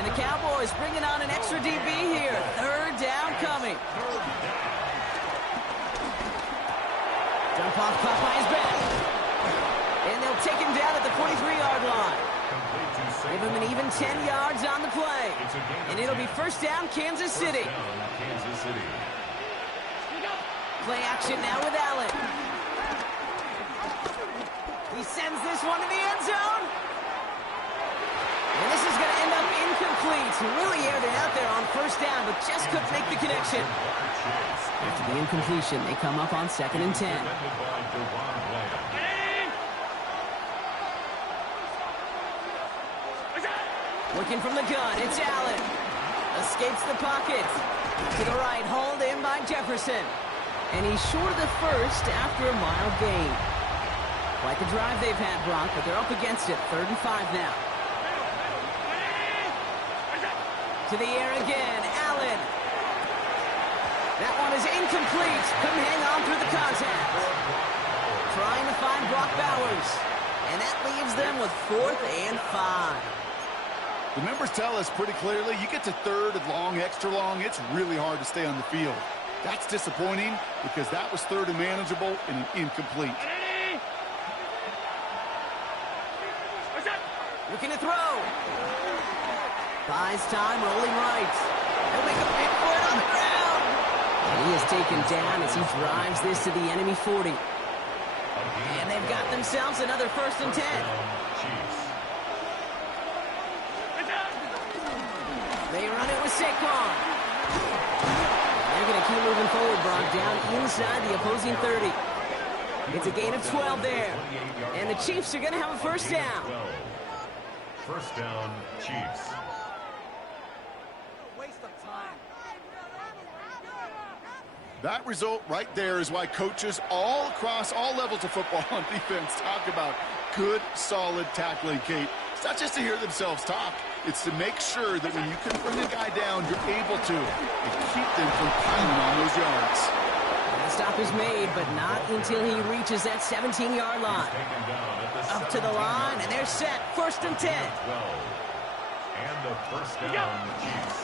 And the Cowboys bringing on an extra DB here. 3rd down coming. Jump off caught by his back. And they'll take him down at the 43-yard line. Give him an even 10 yards on the play. And it'll be 1st down, Kansas City. Play action now with Allen. He sends this one to the end zone. And this is going to end up incomplete. Really aired it out there on 1st down, but just couldn't make the connection. After the incompletion, they come up on 2nd and 10. Working from the gun, it's Allen. Escapes the pocket. To the right, hauled in by Jefferson. And he's short of the 1st after a mild gain. Quite the drive they've had, Brock, but they're up against it. 3rd and 5 now. To the air again, Allen. That one is incomplete. Couldn't hang on through the contact. Trying to find Brock Bowers. And that leaves them with 4th and 5. The numbers tell us pretty clearly, you get to 3rd and long, extra long, it's really hard to stay on the field. That's disappointing because that was 3rd and manageable and an incomplete. Looking to throw. Buys time, rolling right. He'll make a big play on the ground. And he is taken down as he drives this to the enemy 40. And they've got themselves another 1st and 10. They run it with Saquon. They're going to keep moving forward, Brock, down inside the opposing 30. It's a gain of 12 there. And the Chiefs are going to have a 1st down. 1st down, Chiefs. Waste of time. That result right there is why coaches all across all levels of football on defense talk about good, solid tackling, Kate. It's not just to hear themselves talk. It's to make sure that when you can bring a guy down, you're able to and keep them from piling on those yards. The stop is made, but not until he reaches that 17-yard line. Up to the line, and they're set. 1st and 10. And the 1st down, Chiefs.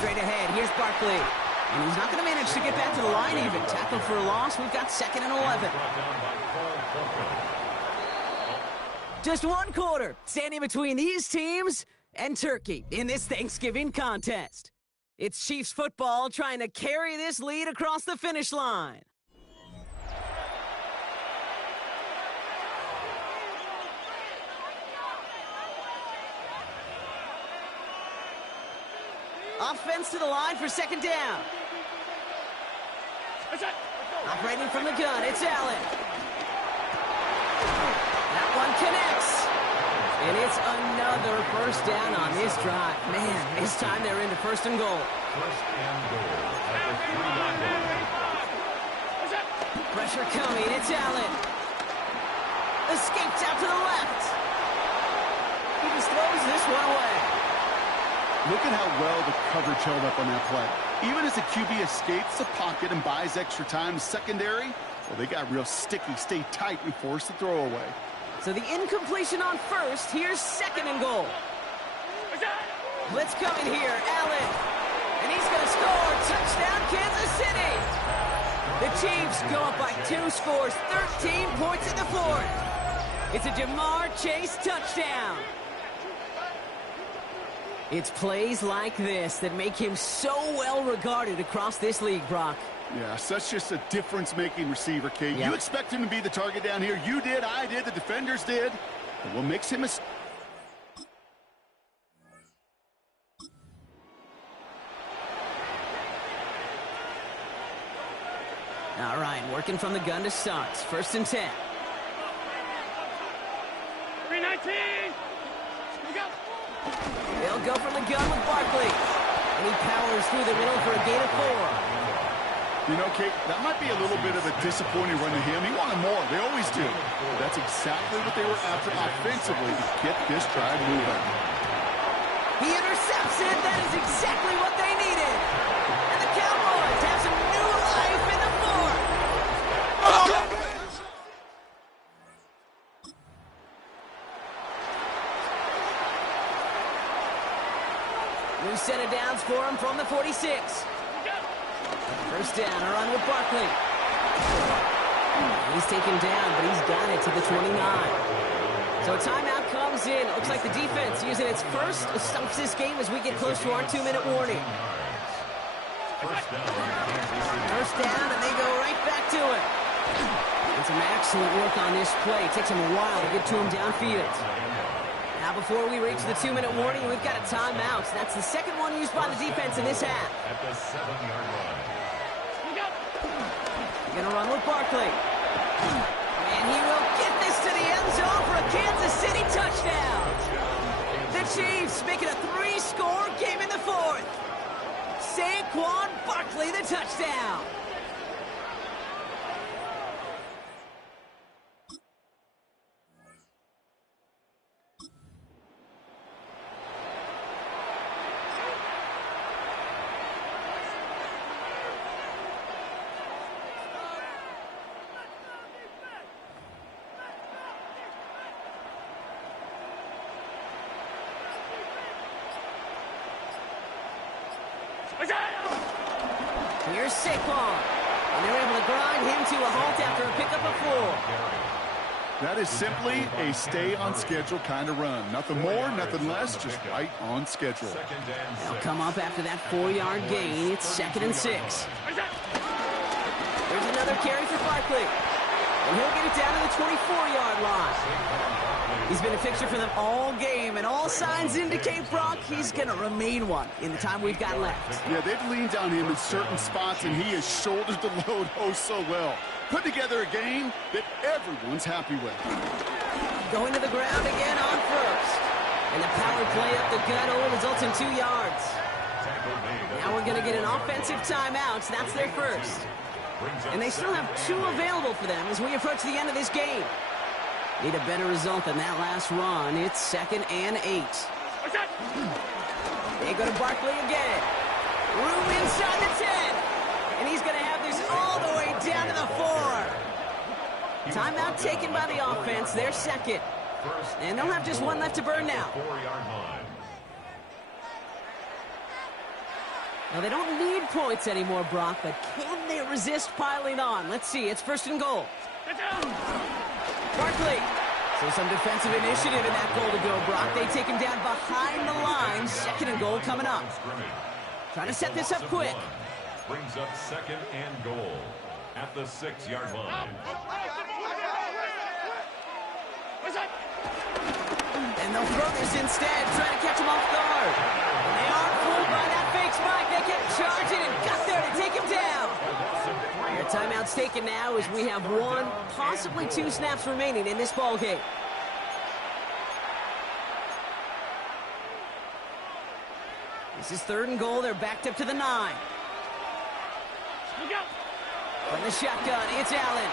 Straight ahead, here's Barkley. And he's not going to manage to get back to the line even. Tackled for a loss. We've got 2nd and 11. Just 1 quarter standing between these teams and Turkey in this Thanksgiving contest. It's Chiefs football trying to carry this lead across the finish line. Offense to the line for 2nd down. Operating from the gun, it's Allen. That one connects. And it's another 1st down on this drive. Man, this time they're into 1st and goal. 1st and goal at the 3-yard line. Pressure coming, it's Allen. Escapes out to the left. He just throws this one away. Look at how well the coverage held up on that play. Even as the QB escapes the pocket and buys extra time, secondary, well, they got real sticky, stay tight, and force the throw away. So the incompletion on 1st, here's 2nd and goal. Blitz coming here, Allen. And he's going to score. Touchdown, Kansas City. The Chiefs go up by 2 scores, 13 points in the 4th. It's a Jamar Chase touchdown. It's plays like this that make him so well regarded across this league, Brock. Yeah, such just a difference-making receiver, Kate. Yep. You expect him to be the target down here. You did, I did, the defenders did. But what makes him a... All right, working from the gun to start. 1st and 10. 319. They'll go from the gun with Barkley. And he powers through the middle for a gain of 4. You know, Kate, that might be a little bit of a disappointing run to him. He wanted more. They always do. That's exactly what they were after offensively to get this drive moving. He intercepts it. That is exactly what they needed. And the Cowboys have some new life in the fourth. New set of downs for him from the 46. First down, a run with Barkley. He's taken down, but he's got it to the 29. So a timeout comes in. Looks like the defense using its first stops this game as we get close to our 2-minute warning. First down, and they go right back to it. And some excellent work on this play. It takes them a while to get to him downfield. Now before we reach the 2-minute warning, we've got a timeout. That's the second one used by the defense in this half. At the 7-yard line. Gonna run with Barkley. And he will get this to the end zone for a Kansas City touchdown. The Chiefs make it a 3-score game in the fourth. Saquon Barkley, the touchdown. Here's Saquon. And they're able to grind him to a halt after a pickup of 4. That is simply a stay-on-schedule kind of run. Nothing more, nothing less, just right on schedule. They'll come up after that 4-yard gain. It's 2nd and 6. There's another carry for Barkley. And he'll get it down to the 24-yard line. He's been a fixture for them all game, and all signs indicate, Brock, he's going to remain one in the time we've got left. Yeah, they've leaned on him in certain spots, and he has shouldered the load oh so well. Put together a game that everyone's happy with. Going to the ground again on first. And the power play up the gut only results in 2 yards. Now we're going to get an offensive timeout. That's their first. And they still have 2 available for them as we approach the end of this game. Need a better result than that last run. It's 2nd and 8. They go to Barkley again. Room inside the 10. And he's going to have this all the way down to the 4. Timeout taken by the offense. They're second. And they'll have just 1 left to burn now. Now, they don't need points anymore, Brock, but can they resist piling on? Let's see. It's 1st and goal. Barkley. So some defensive initiative in that goal to go, Brock. They take him down behind the line. 2nd and goal coming up. Trying to set this up quick. Brings up 2nd and goal at the 6-yard line. And they'll throw this instead, trying to catch him off guard. And they aren't fooled by that fake spike. They kept charging and got there to take him down. Their timeout's taken now as we have 1, possibly 2 snaps remaining in this ball game. This is 3rd and goal. They're backed up to the 9. From the shotgun, it's Allen.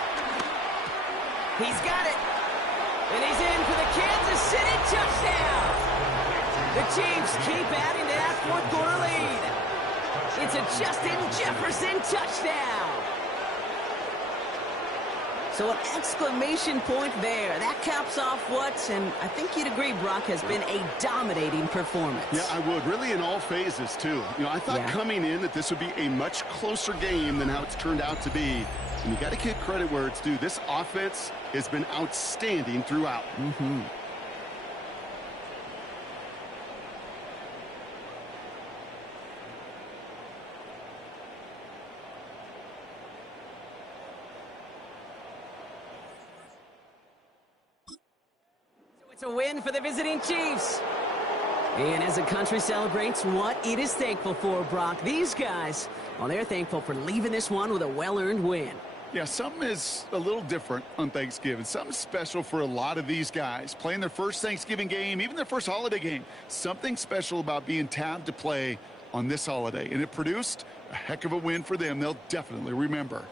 He's got it. And he's in for the Kansas City touchdown. The Chiefs keep adding to that 4th quarter lead. It's a Justin Jefferson touchdown. So an exclamation point there. That caps off what, and I think you'd agree, Brock, has been a dominating performance. Yeah, I would. Really in all phases, too. You know, I thought coming in that this would be a much closer game than how it's turned out to be. And you got to give credit where it's due. This offense has been outstanding throughout. It's a win for the visiting Chiefs. And as the country celebrates what it is thankful for, Brock, these guys, well, they're thankful for leaving this one with a well-earned win. Yeah, something is a little different on Thanksgiving. Something special for a lot of these guys. Playing their first Thanksgiving game, even their first holiday game. Something special about being tabbed to play on this holiday, and it produced a heck of a win for them they'll definitely remember.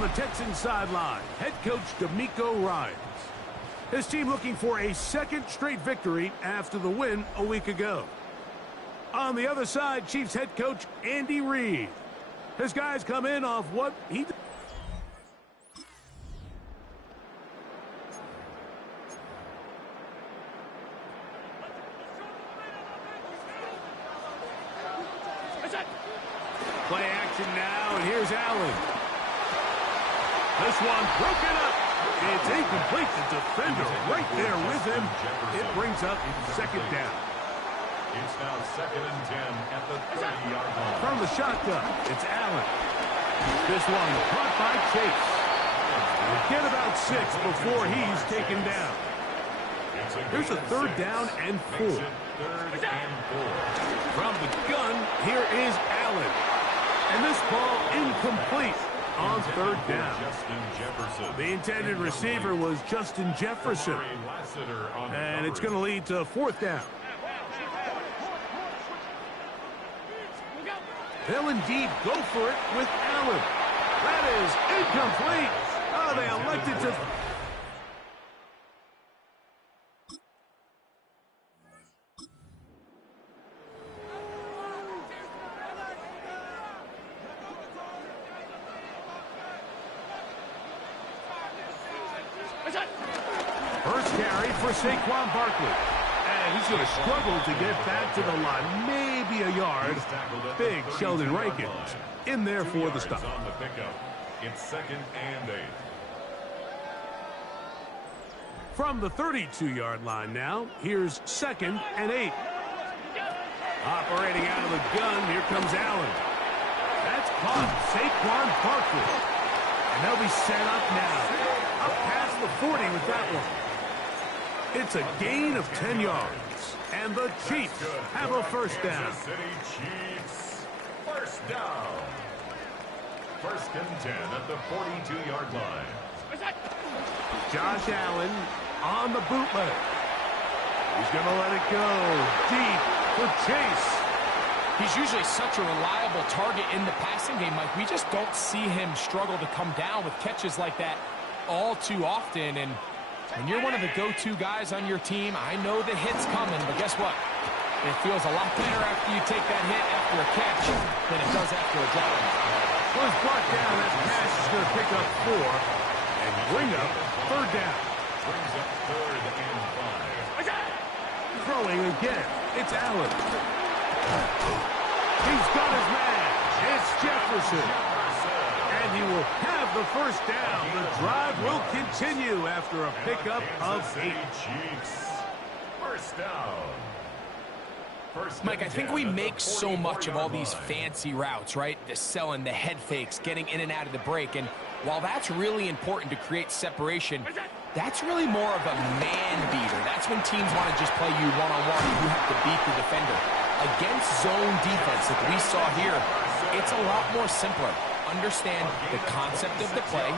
On the Texans sideline, head coach D'Amico Ryans. His team looking for a second straight victory after the win a week ago. On the other side, Chiefs head coach Andy Reid. His guys come in off what he... Play action now, and here's Allen. This one broken up. It's incomplete. The defender right there with him. It brings up second down. It's now 2nd and 10 at the 30-yard line. From the shotgun, it's Allen. This one caught by Chase. We'll get about 6 before he's taken down. Here's a 3rd down and 4. 3rd and 4. From the gun, here is Allen. And this ball incomplete on 3rd down. The intended receiver was Justin Jefferson. And it's going to lead to 4th down. They'll indeed go for it with Allen. That is incomplete. Oh, they elected to... First carry for Saquon Barkley. And he's going to struggle to get back to the line. Maybe a yard. Big Sheldon Rankins in there for the stop. On the pickup. It's 2nd and 8. From the 32-yard line now, here's 2nd and 8. Operating out of the gun, here comes Allen. That's caught Saquon Barkley. And they'll be set up now. Up past the 40 with that one. It's a gain of 10 yards. And the Chiefs have a first down. Kansas City Chiefs. First down. 1st and 10 at the 42-yard line. Josh Allen on the bootleg. He's going to let it go deep for Chase. He's usually such a reliable target in the passing game, Mike. We just don't see him struggle to come down with catches like that all too often. And when you're one of the go-to guys on your team, I know the hit's coming, but guess what? It feels a lot better after you take that hit after a catch than it does after a drop. Was brought down. That pass is going to pick up 4 and bring up 3rd down. Brings up 3rd and 5. Throwing again. It's Allen. He's got his man. It's Jefferson. And he will have the first down. The drive will continue after a pickup of 8. Chiefs. First down. Mike, I think we make so much of all these fancy routes, right? The selling, the head fakes, getting in and out of the break. And while that's really important to create separation, that's really more of a man beater. That's when teams want to just play you one-on-one and you have to beat the defender. Against zone defense like we saw here, it's a lot more simpler. Understand the concept of the play,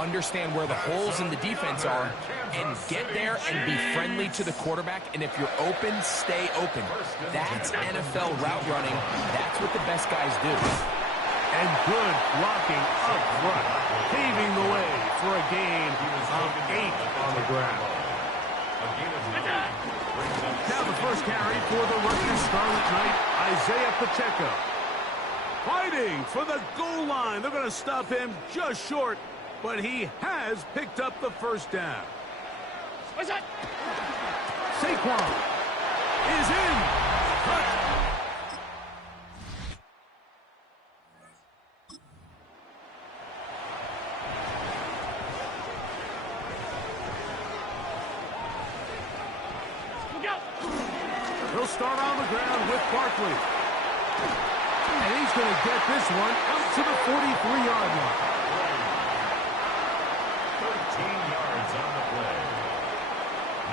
understand where the holes in the defense are, and get there and be friendly to the quarterback. And if you're open, stay open. That's NFL route running. That's what the best guys do. And good blocking up front, paving the way for a gain of 8 on the ground. Now the first carry for the Rutgers Scarlet Knight, Isaiah Pacheco. Fighting for the goal line. They're going to stop him just short, but he has picked up the first down. Saquon is in. Cut. He'll start on the ground with Barkley. And he's going to get this one out to the 43-yard line. 13 yards on the play.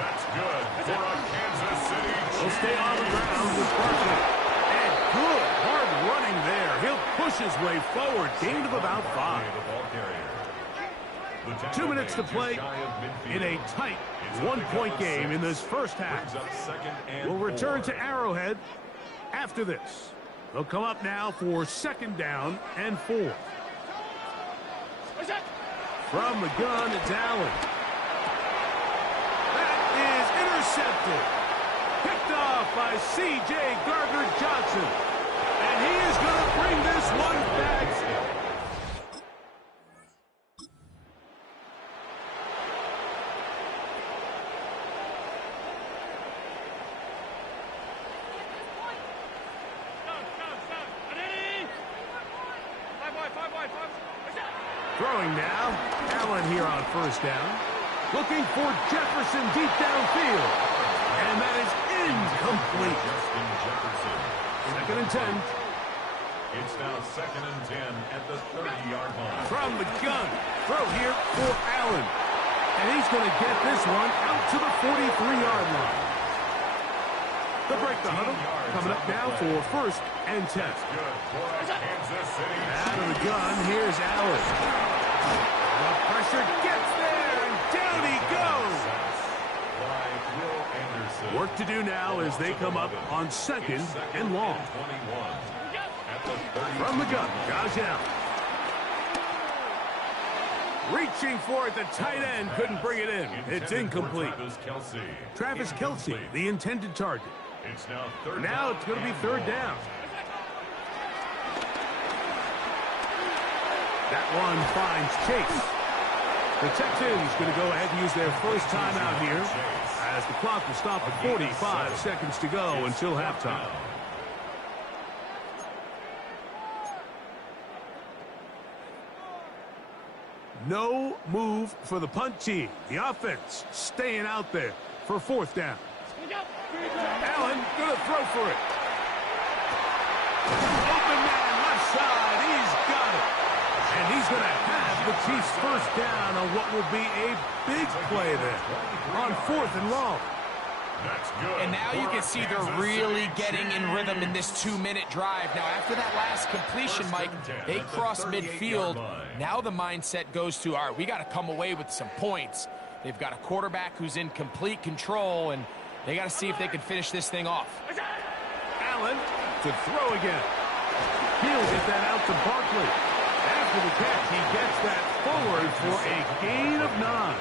That's good for a Kansas City Chiefs. He'll stay on the ground with Barkley. And good hard running there. He'll push his way forward. Gain of about 5. 2 minutes to play in a tight one-point game in this first half. We'll return to Arrowhead after this. They'll come up now for 2nd down and 4. From the gun, it's Allen. That is intercepted. Picked off by C.J. Gardner-Johnson. And he is going to bring this one back. Throwing now. Allen here on first down. Looking for Jefferson deep downfield. And that is incomplete. Justin Jefferson. Second and 10. It's now 2nd and 10 at the 30-yard line. From the gun. Throw here for Allen. And he's going to get this one out to the 43-yard line. They'll break the huddle. Coming up now for 1st and 10. Good for Kansas City. Out of the gun, here's Allen. The pressure gets there, and down he goes. By Will Anderson. Work to do now as they come up on 2nd and long. 21 at the 30. From the gun, Josh Allen. Reaching for it, the tight end couldn't bring it in. It's incomplete. Travis Kelce, the intended target. It's now third Now down it's going to be and 3rd long. down. That one finds Chase. The Texans going to go ahead and use their first timeout here as the clock will stop at 45 seconds to go until halftime. No move for the punt team. The offense staying out there for 4th down. Allen going to throw for it. Open man, left side. He's got it. And he's going to have the Chiefs first down on what will be a big play there on 4th and long. That's good. And now you can see they're really getting in rhythm in this 2-minute drive. Now, after that last completion, Mike, they cross midfield. Now the mindset goes to, all right, we got to come away with some points. They've got a quarterback who's in complete control, and they got to see if they can finish this thing off. Allen to throw again. He'll get that out to Barkley. After the catch, he gets that forward for a gain of 9.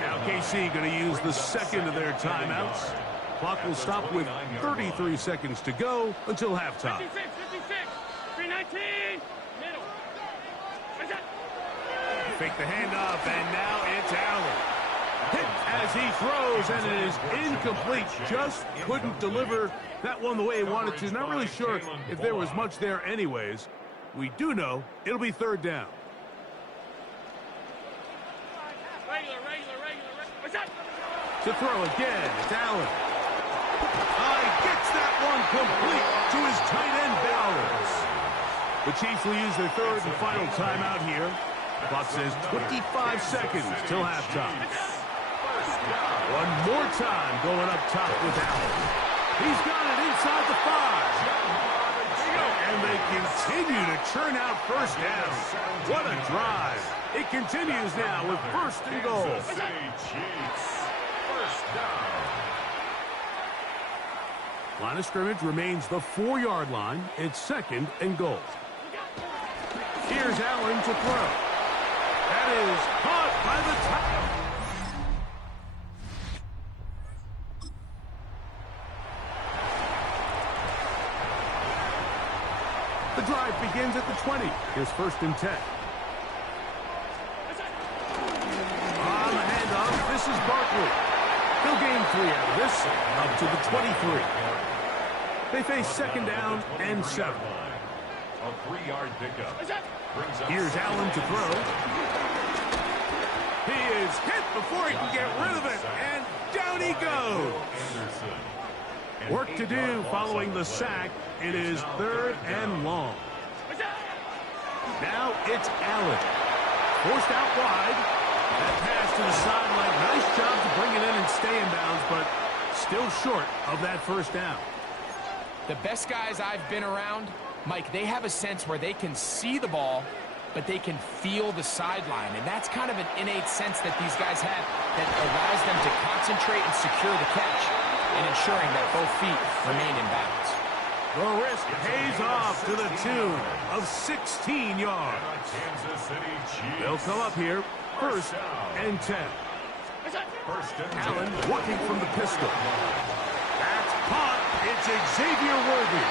Now KC going to use the second of their timeouts. Clock will stop with 33 seconds to go until halftime. 56, 319, middle. Fake the handoff, and now it's Allen. Hit as he throws, and it is incomplete. Just couldn't deliver that one the way he wanted to. Not really sure if there was much there anyways. We do know it'll be 3rd down. Regular. To throw again, it's Allen. He gets that one complete to his tight end Bowers. The Chiefs will use their 3rd and final timeout here. Clock says 25 seconds till halftime. One more time going up top with Allen. He's got it inside the 5. And they continue to churn out first down. What a drive. It continues now with 1st and goal. Line of scrimmage remains the 4-yard line. It's 2nd and goal. Here's Allen to throw. That is caught by the top. The drive begins at the 20. Here's 1st and 10. On the handoff, this is Barkley. He'll gain 3 out of this, up to the 23. They face 2nd down and 7. A 3-yard pickup. Here's Allen to throw. He is hit before he can get rid of it, and down he goes. Work to do following the sack. It is 3rd and long. Now it's Allen. Forced out wide. That pass to the sideline. Nice job to bring it in and stay in bounds, but still short of that 1st down. The best guys I've been around, Mike, they have a sense where they can see the ball, but they can feel the sideline. And that's kind of an innate sense that these guys have that allows them to concentrate and secure the catch and ensuring that both feet remain in bounds. The risk pays off to the tune of 16 yards. They'll come up here, 1st and 10. Allen working from the pistol. That's caught. It's Xavier Worthy.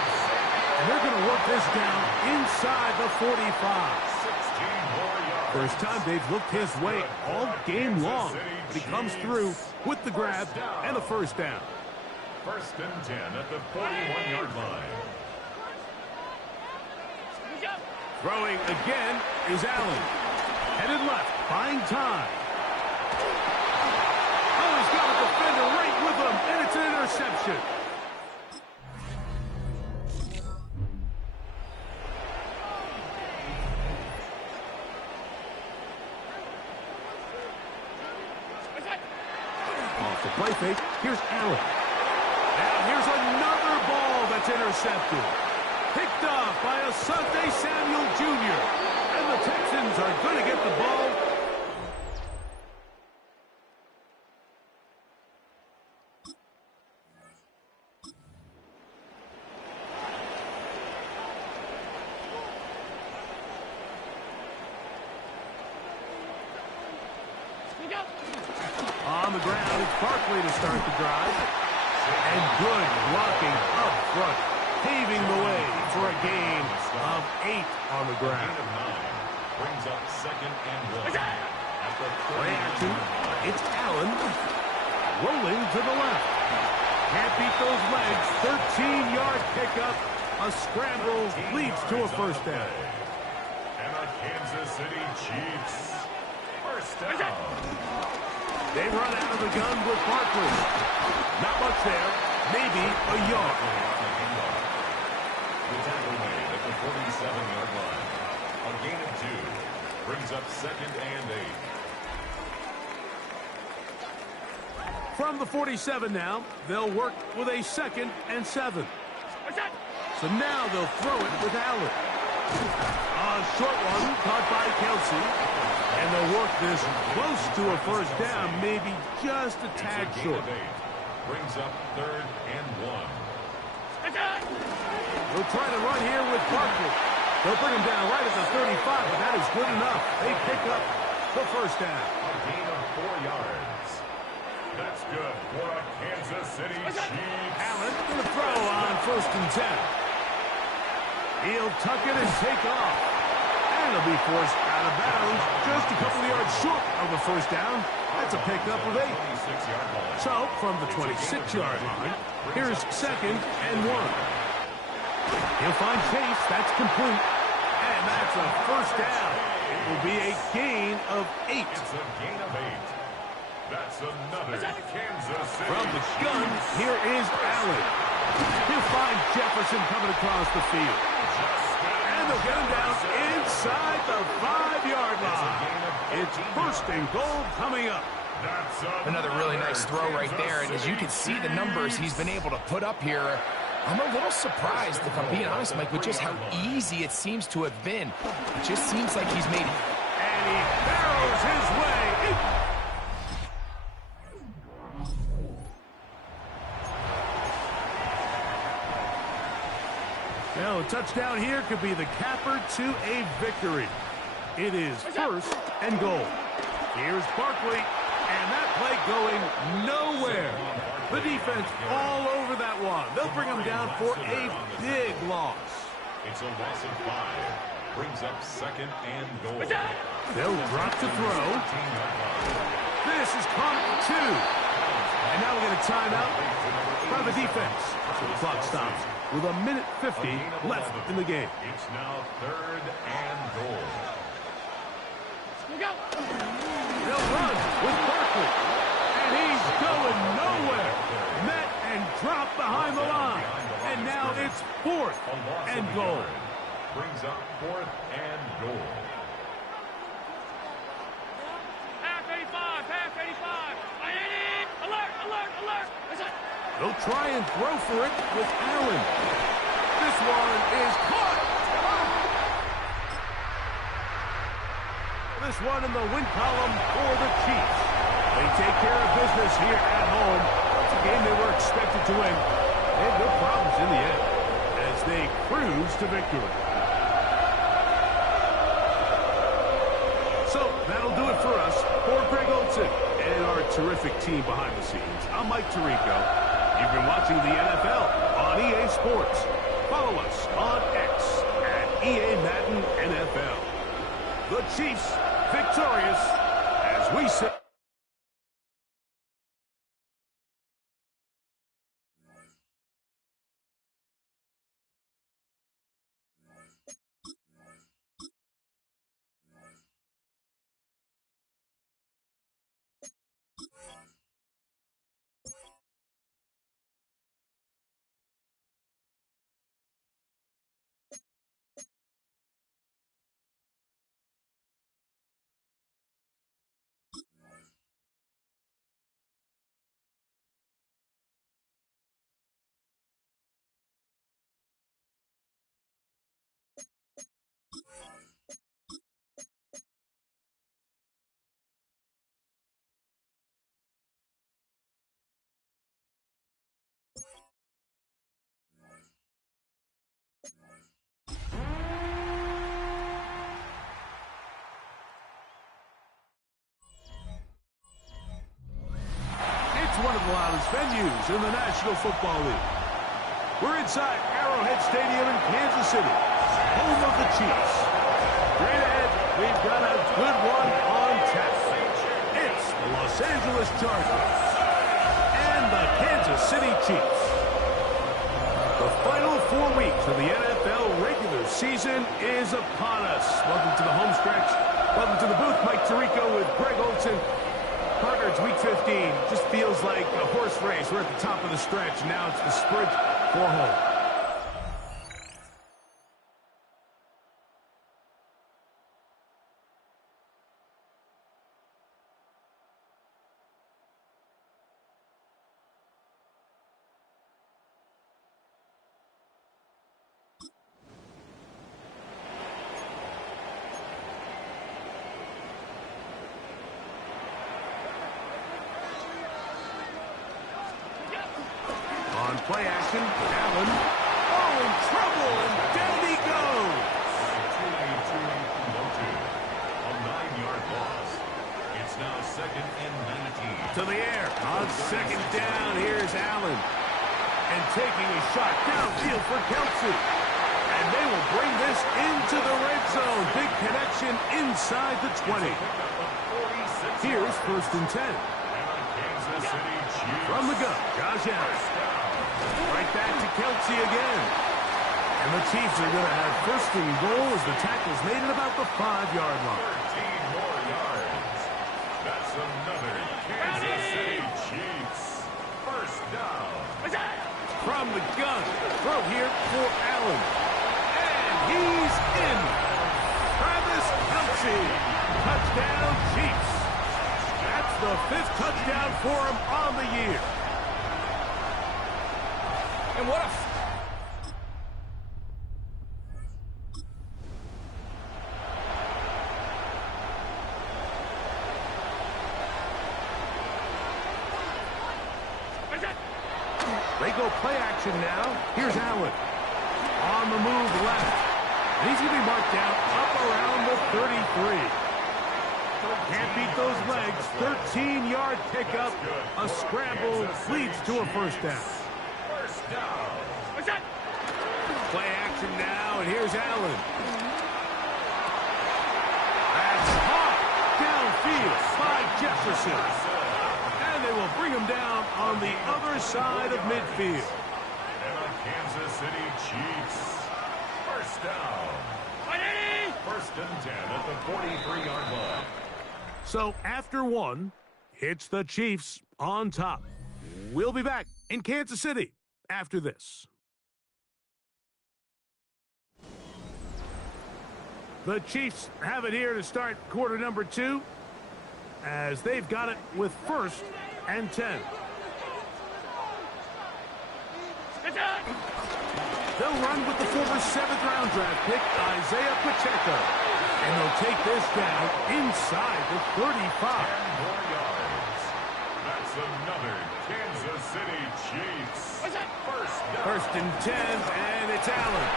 And they're going to work this down inside the 45. First time they've looked his way all game long. But he comes through with the grab and a 1st down. 1st and 10 at the 41-yard line. Throwing again, is Allen. Headed left, buying time. Oh, he's got a defender right with him, and it's an interception. Off the play fake, here's Allen. Now here's another ball that's intercepted. Picked off by Asante Samuel Jr. And the Texans are going to get the ball. On the ground, it's Barkley to start the drive. And good blocking up front, paving the way for a gain of 8 on the ground. Brings up second and 1. Play action. It's Allen. Rolling to the left. Can't beat those legs. 13-yard pickup. A scramble leads to a first down. And the Kansas City Chiefs. First down. They run out of the gun with Barkley. Not much there. Maybe a yard. The tackle made at the 47-yard line. A gain of 2. Brings up second and 8. From the 47 now, they'll work with a 2nd and 7. So now they'll throw it with Allen. A short one caught by Kelsey. And they'll work this close to a first down, maybe just a tad short. Brings up third and 1. They'll try to run here with Barkley. They'll bring him down right at the 35, but that is good enough. They pick up the first down. A gain of 4 yards. That's good for a Kansas City Chiefs. Allen going to throw on 1st and 10. He'll tuck it and take off. And he'll be forced out of bounds just a couple of yards short of the first down. That's a pickup of 8. So, from the 26-yard line, here's 2nd and 1. He'll find Chase. That's complete. And that's a first down. It will be a gain of 8. It's a gain of 8. That's another Kansas City. From the gun, here is Allen. He'll find Jefferson coming across the field. And they'll get him down inside the 5-yard line. It's 1st and goal coming up. Another really nice throw right there, and as you can see the numbers he's been able to put up here, I'm a little surprised, if I'm being honest, Mike, with just how easy it seems to have been. It just seems like he's made it. And he barrels his way. Now, a touchdown here could be the capper to a victory. It is 1st and goal. Here's Barkley, and that play going nowhere. The defense all over that one. They'll bring him down for a big loss. It's a loss of 5. Brings up 2nd and goal. They'll drop to throw. This is caught 2. And now we get a timeout by the defense. So the clock stops with 1:50 left in the game. It's now 3rd and goal. They'll run with Barkley. And he's going nowhere. Met and dropped behind the line. And now it's 4th and goal. Brings up 4th and goal. Half 85, half 85. Alert, alert, alert. They'll try and throw for it with Allen. This one is caught. This one in the win column for the Chiefs. They take care of business here at home. It's a game they were expected to win. They had no problems in the end as they cruise to victory. So that'll do it for us. For Greg Olson and our terrific team behind the scenes, I'm Mike Tirico. You've been watching the NFL on EA Sports. Follow us on X at EA Madden NFL. The Chiefs victorious as we say. the loudest venues in the National Football League. We're inside Arrowhead Stadium in Kansas City, home of the Chiefs. Straight ahead, we've got a good one on tap. It's the Los Angeles Chargers and the Kansas City Chiefs. The final 4 weeks of the NFL regular season is upon us. Welcome to the home stretch. Welcome to the booth. Mike Tirico with Greg Olson. Partner, it's week 15. Just feels like a horse race. We're at the top of the stretch. Now it's the sprint for home. On play action, Allen. Oh, in trouble, and down he goes. A 9-yard loss. It's now 2nd and 19. To the air. On second down, here's Allen. And taking a shot downfield for Kelsey. And they will bring this into the red zone. Big connection inside the 20. Here's 1st and 10. From the gun, Josh Allen. Right back to Kelsey again. And the Chiefs are going to have 1st and goal as the tackle's made at about the 5-yard line. 13 more yards. That's another Kansas City Chiefs 1st down. From the gun, throw here for Allen. And he's in. Travis Kelsey. Touchdown, Chiefs. That's the 5th touchdown for him on the year. And what a... They go play action now. Here's Allen. On the move left. And he's going to be marked down up around the 33. Can't beat those legs. 13-yard pickup. A scramble leads to a 1st down. Play action now, and here's Allen. That's hot downfield by Jefferson. And they will bring him down on the other side of midfield. And the Kansas City Chiefs 1st down. 1st and 10 at the 43-yard line. So after 1, it's the Chiefs on top. We'll be back in Kansas City after this. The Chiefs have it here to start quarter number 2, as they've got it with 1st and 10. They'll run with the former 7th-round draft pick, Isaiah Pacheco. And they'll take this down inside the 35. 10 more yards. That's another Kansas City Chiefs 1st down. 1st and 10, and it's Allen.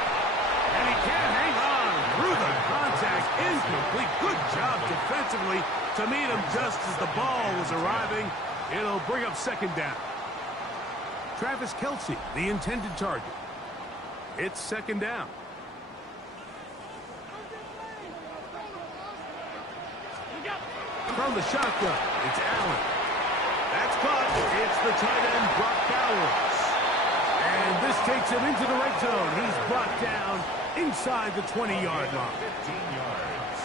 And he can't hang on through the contact. Incomplete. Good job defensively to meet him just as the ball was arriving. It'll bring up 2nd down. Travis Kelsey, the intended target. It's 2nd down. From the shotgun, it's Allen. That's caught. It's the tight end, Brock Bowers. And this takes him into the red zone. He's brought down inside the 20-yard line. 15 yards.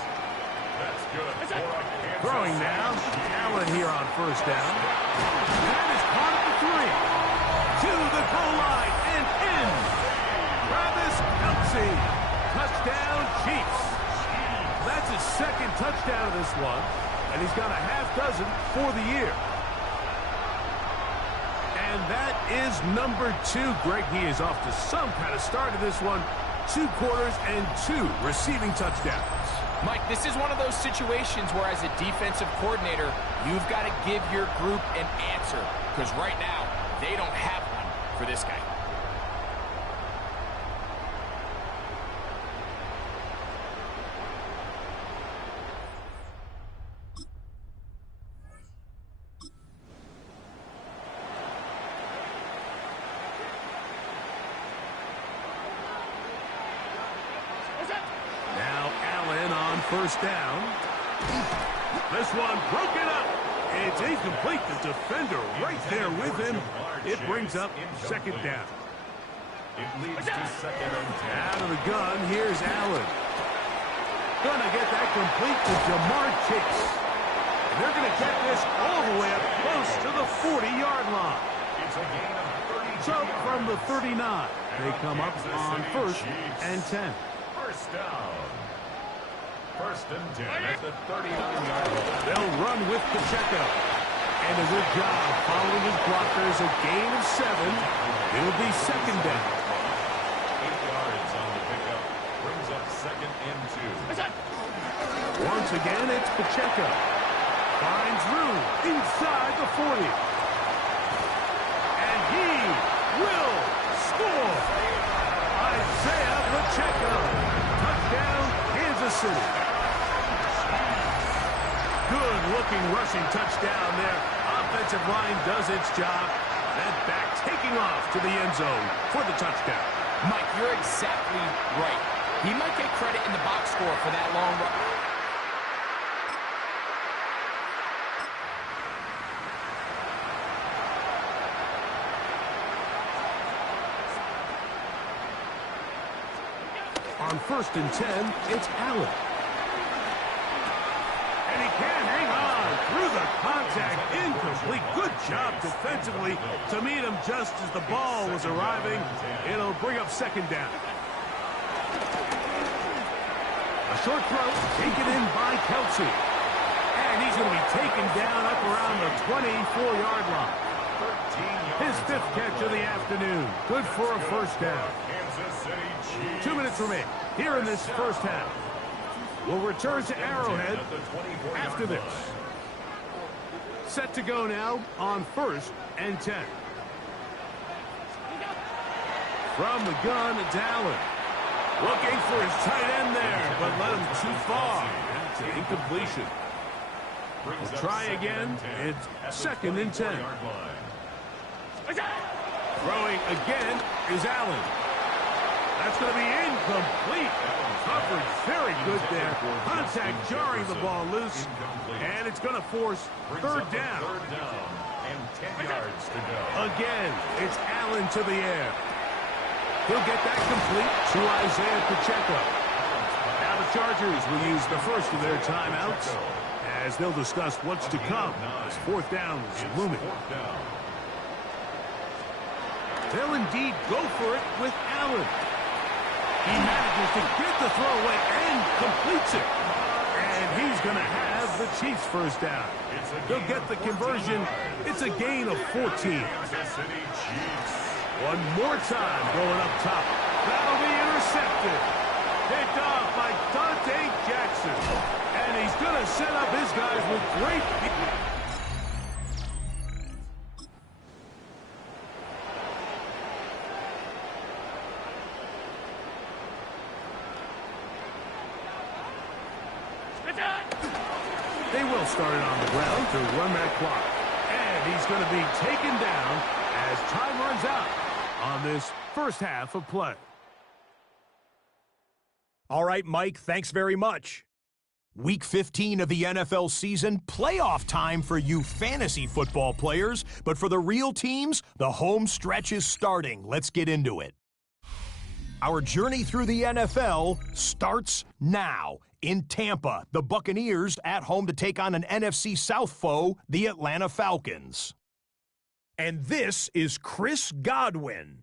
That's good. Throwing now. Allen here on 1st down. That is caught at the 3. To the goal line and in. Travis Kelsey. Touchdown, Chiefs. That's his 2nd touchdown of this one. And he's got a half dozen for the year. And that is number 2. Greg, he is off to some kind of start in this one. 2 quarters and 2 receiving touchdowns. Mike, this is one of those situations where as a defensive coordinator, you've got to give your group an answer. Because right now, they don't have one for this guy. first down. This one broken up. It's incomplete. The defender right there with him. It brings up second down. It leads to second and 10. Out of the gun, here's Allen. Gonna get that complete to Jamar Chase. And they're gonna get this all the way up close to the 40-yard line. It's a gain of 32 So yards. from the 39, they come up on first and 10. First down. First and 10 at the 39-yard line. They'll run with Pacheco. And a good job following his blockers. A gain of 7. It'll be second down. 8 yards on the pickup. Brings up second and 2. Once again, it's Pacheco. Finds room inside the 40. And he will score. Isaiah Pacheco. Touchdown, Kansas City. Good-looking rushing touchdown there. Offensive line does its job. And back taking off to the end zone for the touchdown. Mike, you're exactly right. He might get credit in the box score for that long run. On first and 10, it's Allen. And he can hang on through the contact. Incomplete. Good job defensively to meet him just as the ball was arriving. It'll bring up second down. A short throw taken in by Kelsey. And he's going to be taken down up around the 24-yard line. His fifth catch of the afternoon. Good for a first down. 2 minutes remain here in this first half. We'll return to Arrowhead after this. Set to go now on first and 10. From the gun, it's Allen. Looking for his tight end there, but led him too far. To incompletion. We'll try again. It's second and 10. Throwing again is Allen. That's going to be incomplete. Coverage very good there. Contact jarring the ball loose. And it's going to force third down. Third down and 10 yards to go. Again, it's Allen to the air. He'll get that complete to Isaiah Pacheco. Now the Chargers will use the first of their timeouts as they'll discuss what's to come as fourth down is looming. They'll indeed go for it with Allen. He manages to get the throw away and completes it. And he's going to have the Chiefs first down. They'll get the conversion. It's a gain of 14. One more time going up top. That'll be intercepted. Picked off by Dante Jackson. And he's going to set up his guys with great... They will start it on the ground to run that clock. And he's going to be taken down as time runs out on this first half of play. All right, Mike, thanks very much. Week 15 of the NFL season, playoff time for you fantasy football players. But for the real teams, the home stretch is starting. Let's get into it. Our journey through the NFL starts now. In Tampa, the Buccaneers at home to take on an NFC South foe, the Atlanta Falcons. And this is Chris Godwin.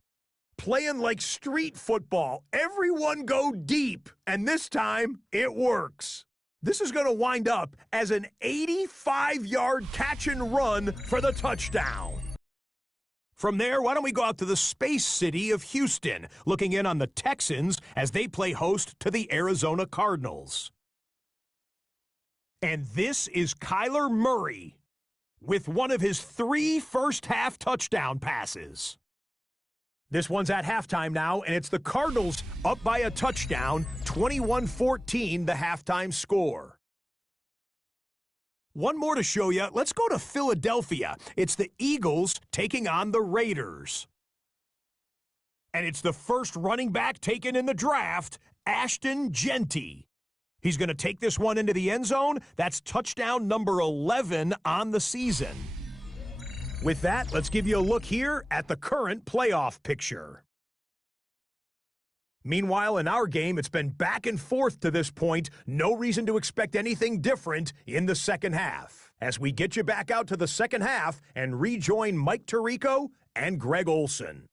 Playing like street football. Everyone go deep. And this time, it works. This is going to wind up as an 85-yard catch and run for the touchdown. From there, why don't we go out to the space city of Houston, looking in on the Texans as they play host to the Arizona Cardinals. And this is Kyler Murray with one of his 3 first-half touchdown passes. This one's at halftime now, and it's the Cardinals up by a touchdown, 21-14, the halftime score. One more to show you. Let's go to Philadelphia. It's the Eagles taking on the Raiders. And it's the first running back taken in the draft, Ashton Genty. He's going to take this one into the end zone. That's touchdown number 11 on the season. With that, let's give you a look here at the current playoff picture. Meanwhile, in our game, it's been back and forth to this point. No reason to expect anything different in the second half. As we get you back out to the second half and rejoin Mike Tirico and Greg Olson.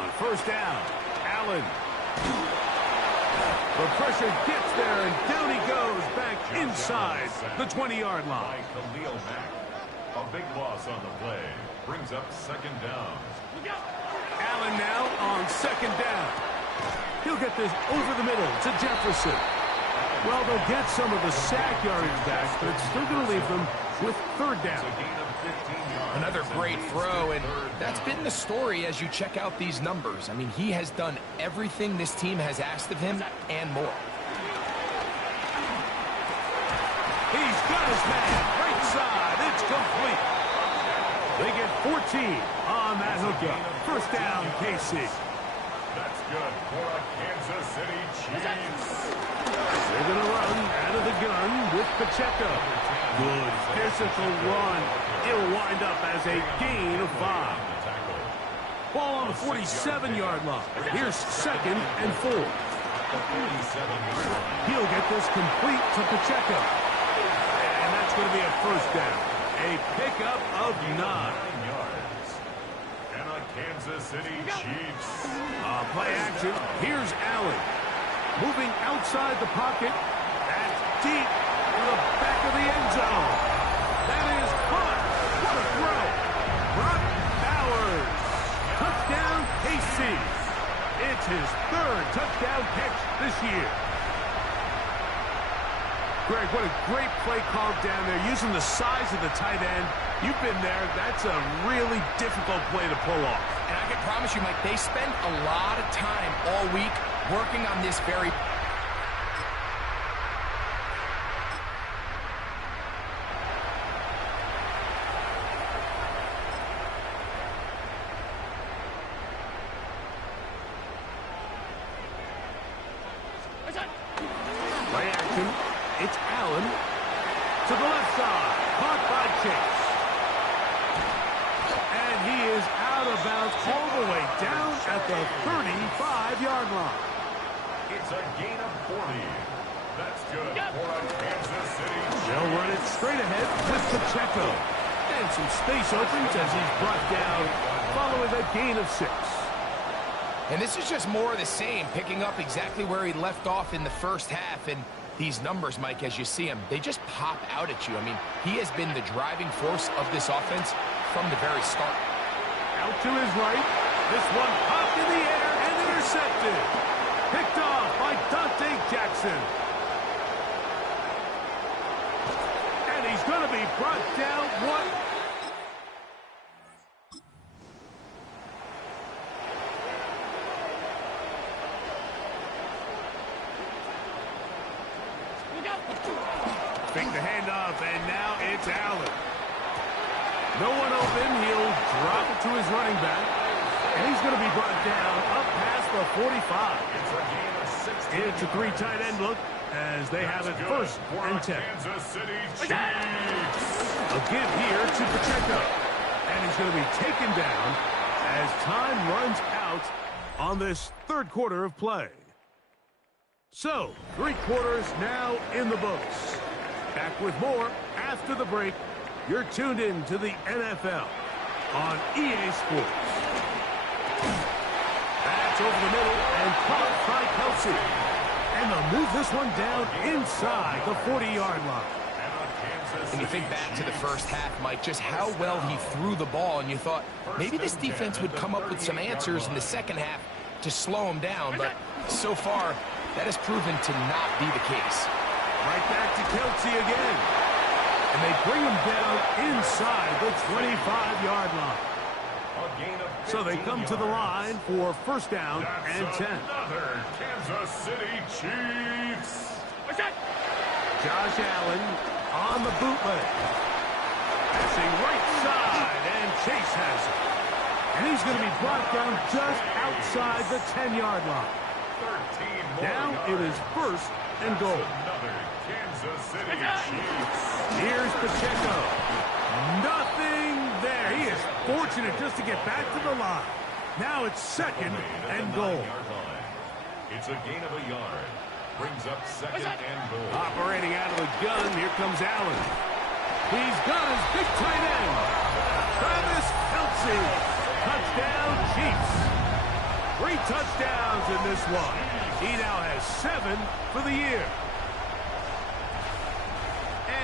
On first down, Allen. The pressure gets there, and down he goes back inside the 20-yard line. A big loss on the play. Brings up second down. Allen now on second down. He'll get this over the middle to Jefferson. Well, they'll get some of the sack yardage back, but it's still going to leave them with third down. Another great throw, and that's been the story as you check out these numbers. I mean, he has done everything this team has asked of him and more. He's got his man. Right side. It's complete. They get 14 on that hookup. First down, KC. That's good for a Kansas City Chiefs. They're going to run out of the gun with Pacheco. Good physical run. It'll wind up as a gain of 5. Ball on the 47-yard line. Here's second and 4. He'll get this complete to Pacheco. And that's going to be a first down. A pickup of 9. And a Kansas City Chiefs. Play action. Here's Allen. Moving outside the pocket. That's deep to the back of the end zone. That is caught. What a throw. Brock Bowers. Touchdown, KC. It's his third touchdown catch this year. Greg, what a great play call down there, using the size of the tight end. You've been there. That's a really difficult play to pull off. And I can promise you, Mike, they spent a lot of time all week working on this very... Play action. It's Allen to the left side. Caught by Chase. And he is out of bounds all the way down at the 35-yard line. It's a gain of 40. That's good for a Kansas City Chiefs. They'll run it straight ahead with Pacheco. And some space opens as he's brought down following a gain of 6. And this is just more of the same, picking up exactly where he left off in the first half. And these numbers, Mike, as you see him, they just pop out at you. I mean, he has been the driving force of this offense from the very start. Out to his right. This one popped in the air and intercepted. Picked off by Dante Jackson. And he's going to be brought down one. Fake the handoff, and now it's Allen. No one open. He'll drop it to his running back. And he's going to be brought down up past the 45. It's a 3 tight end look as they have it first and 10. Kansas City Chiefs. A give here to Pacheco. And he's going to be taken down as time runs out on this third quarter of play. So, 3 quarters now in the books. Back with more after the break. You're tuned in to the NFL on EA Sports. That's over the middle and caught by Kelsey. And they'll move this one down inside the 40-yard line. And you think back to the first half, Mike, just how well he threw the ball, and you thought maybe this defense would come up with some answers in the second half to slow him down, but so far that has proven to not be the case. Right back to Kelsey again. And And they bring him down inside the 25-yard line. So they come to the line for first down and 10. Another Kansas City Chiefs. Josh Allen on the bootleg. Passing right side, and Chase has it. And he's going to be brought down just outside the 10-yard line. Now it is first and goal. Another Kansas City Chiefs. Here's Pacheco. Nothing there. He is fortunate just to get back to the line. Now it's second and goal. It's a gain of a yard. Brings up second and goal. Operating out of the gun, here comes Allen. He's got his big tight end. Travis Kelce. Touchdown, Chiefs. 3 touchdowns in this one. He now has 7 for the year.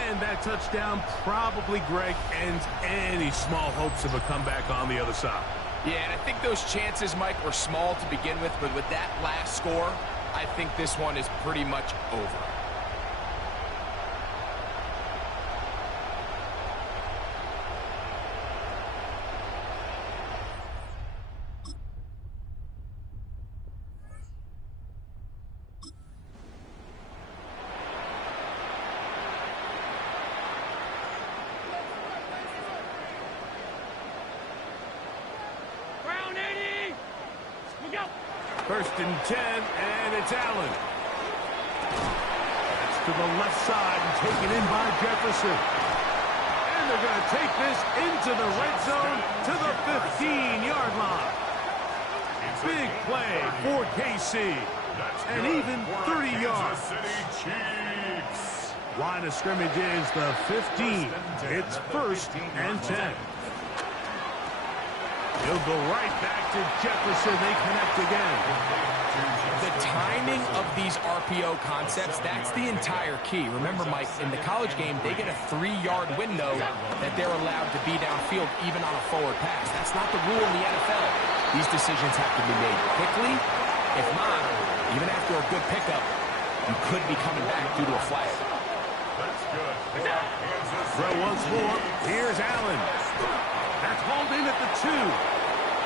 And that touchdown probably, Greg, ends any small hopes of a comeback on the other side. Yeah, and I think those chances, Mike, were small to begin with, but with that last score, I think this one is pretty much over. First and 10, and it's Allen. That's to the left side and taken in by Jefferson. And they're going to take this into the red zone to the 15-yard line. Big play for KC. And even 30 yards. Line of scrimmage is the 15. It's first and 10. He'll go right back to Jefferson. They connect again. The timing of these RPO concepts, that's the entire key. Remember, Mike, in the college game, they get a 3-yard window that they're allowed to be downfield even on a forward pass. That's not the rule in the NFL. These decisions have to be made quickly. If not, even after a good pickup, you could be coming back due to a flag. Throw once more. Here's Allen. That's hauled in at the 2.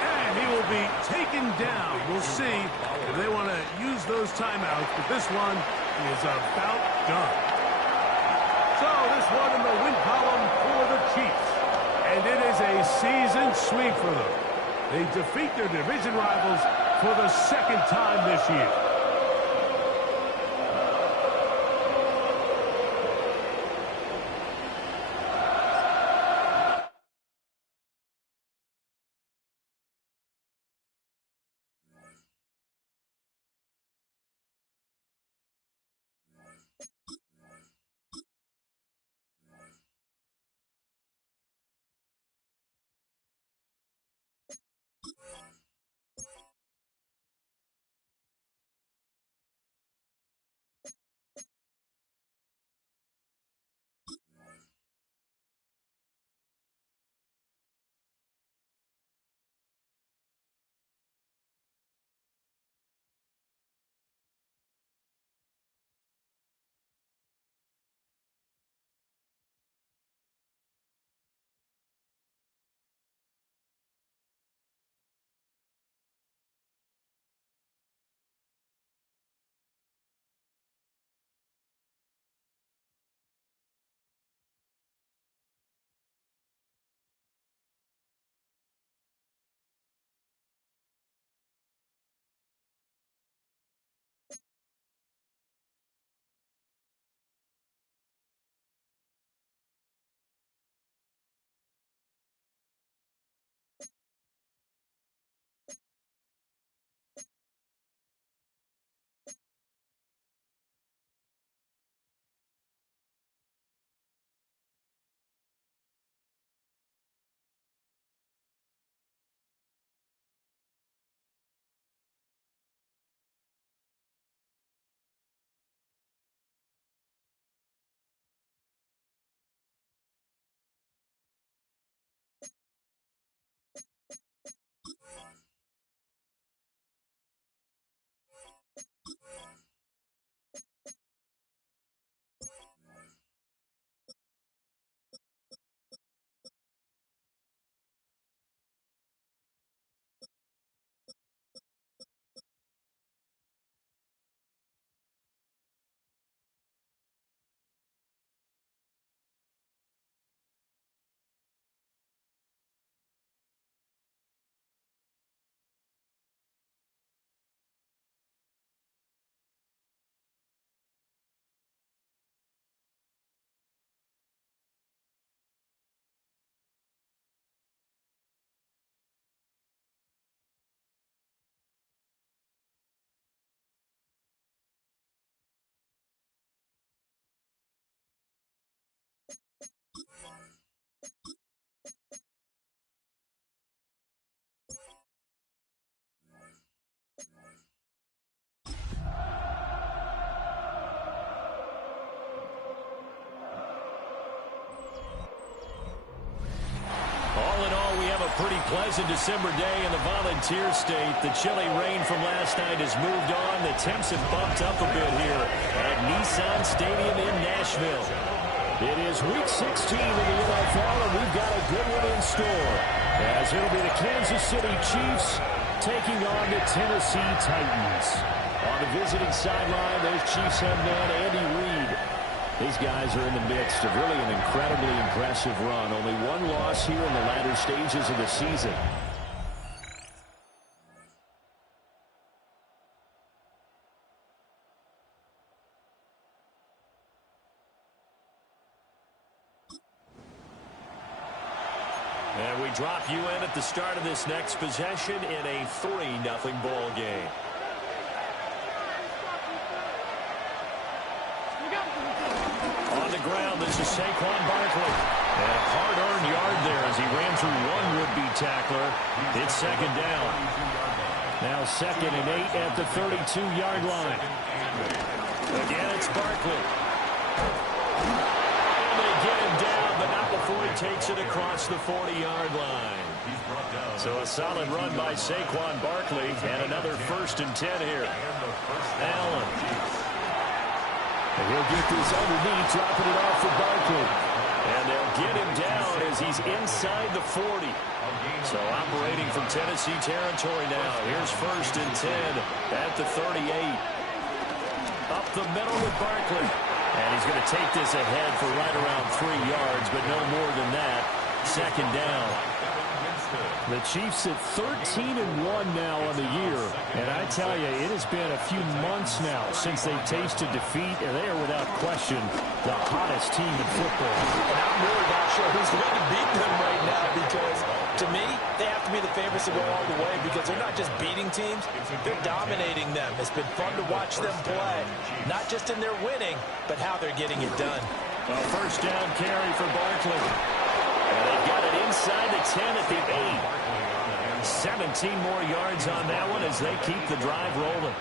And he will be taken down. We'll see if they want to use those timeouts, but this one is about done. So this one in the win column for the Chiefs. And it is a season sweep for them. They defeat their division rivals for the second time this year. pretty pleasant December day in the Volunteer State. The chilly rain from last night has moved on. The temps have bumped up a bit here at Nissan Stadium in Nashville. It is Week 16 in the NFL, and we've got a good one in store, as it'll be the Kansas City Chiefs taking on the Tennessee Titans. On the visiting sideline, those Chiefs have man Andy Reid. These guys are in the midst of really an incredibly impressive run. Only one loss here in the latter stages of the season. And we drop you in at the start of this next possession in a 3-0 ball game. On the ground, this is Saquon Barkley. And a hard-earned yard there as he ran through one would-be tackler. It's second down. Now 2nd and 8 at the 32-yard line. Again, it's Barkley. And they get him down, but not before he takes it across the 40-yard line. So a solid run by Saquon Barkley, and another 1st and 10 here. Allen. And he'll get this underneath, dropping it off for Barkley. And they'll get him down as he's inside the 40. So operating from Tennessee territory now. Here's 1st and 10 at the 38. Up the middle with Barkley. And he's going to take this ahead for right around 3 yards, but no more than that. 2nd down. The Chiefs at 13-1 now on the year. And I tell you, it has been a few months now since they've tasted defeat, and they are without question the hottest team in football. And I'm really not sure who's going to beat them right now, because to me, they have to be the favorites to go all the way, because they're not just beating teams, they're dominating them. It's been fun to watch them play, not just in their winning, but how they're getting it done. A 1st down carry for Barkley. And they got it inside the 10 at the 8. 17 more yards on that one as they keep the drive rolling.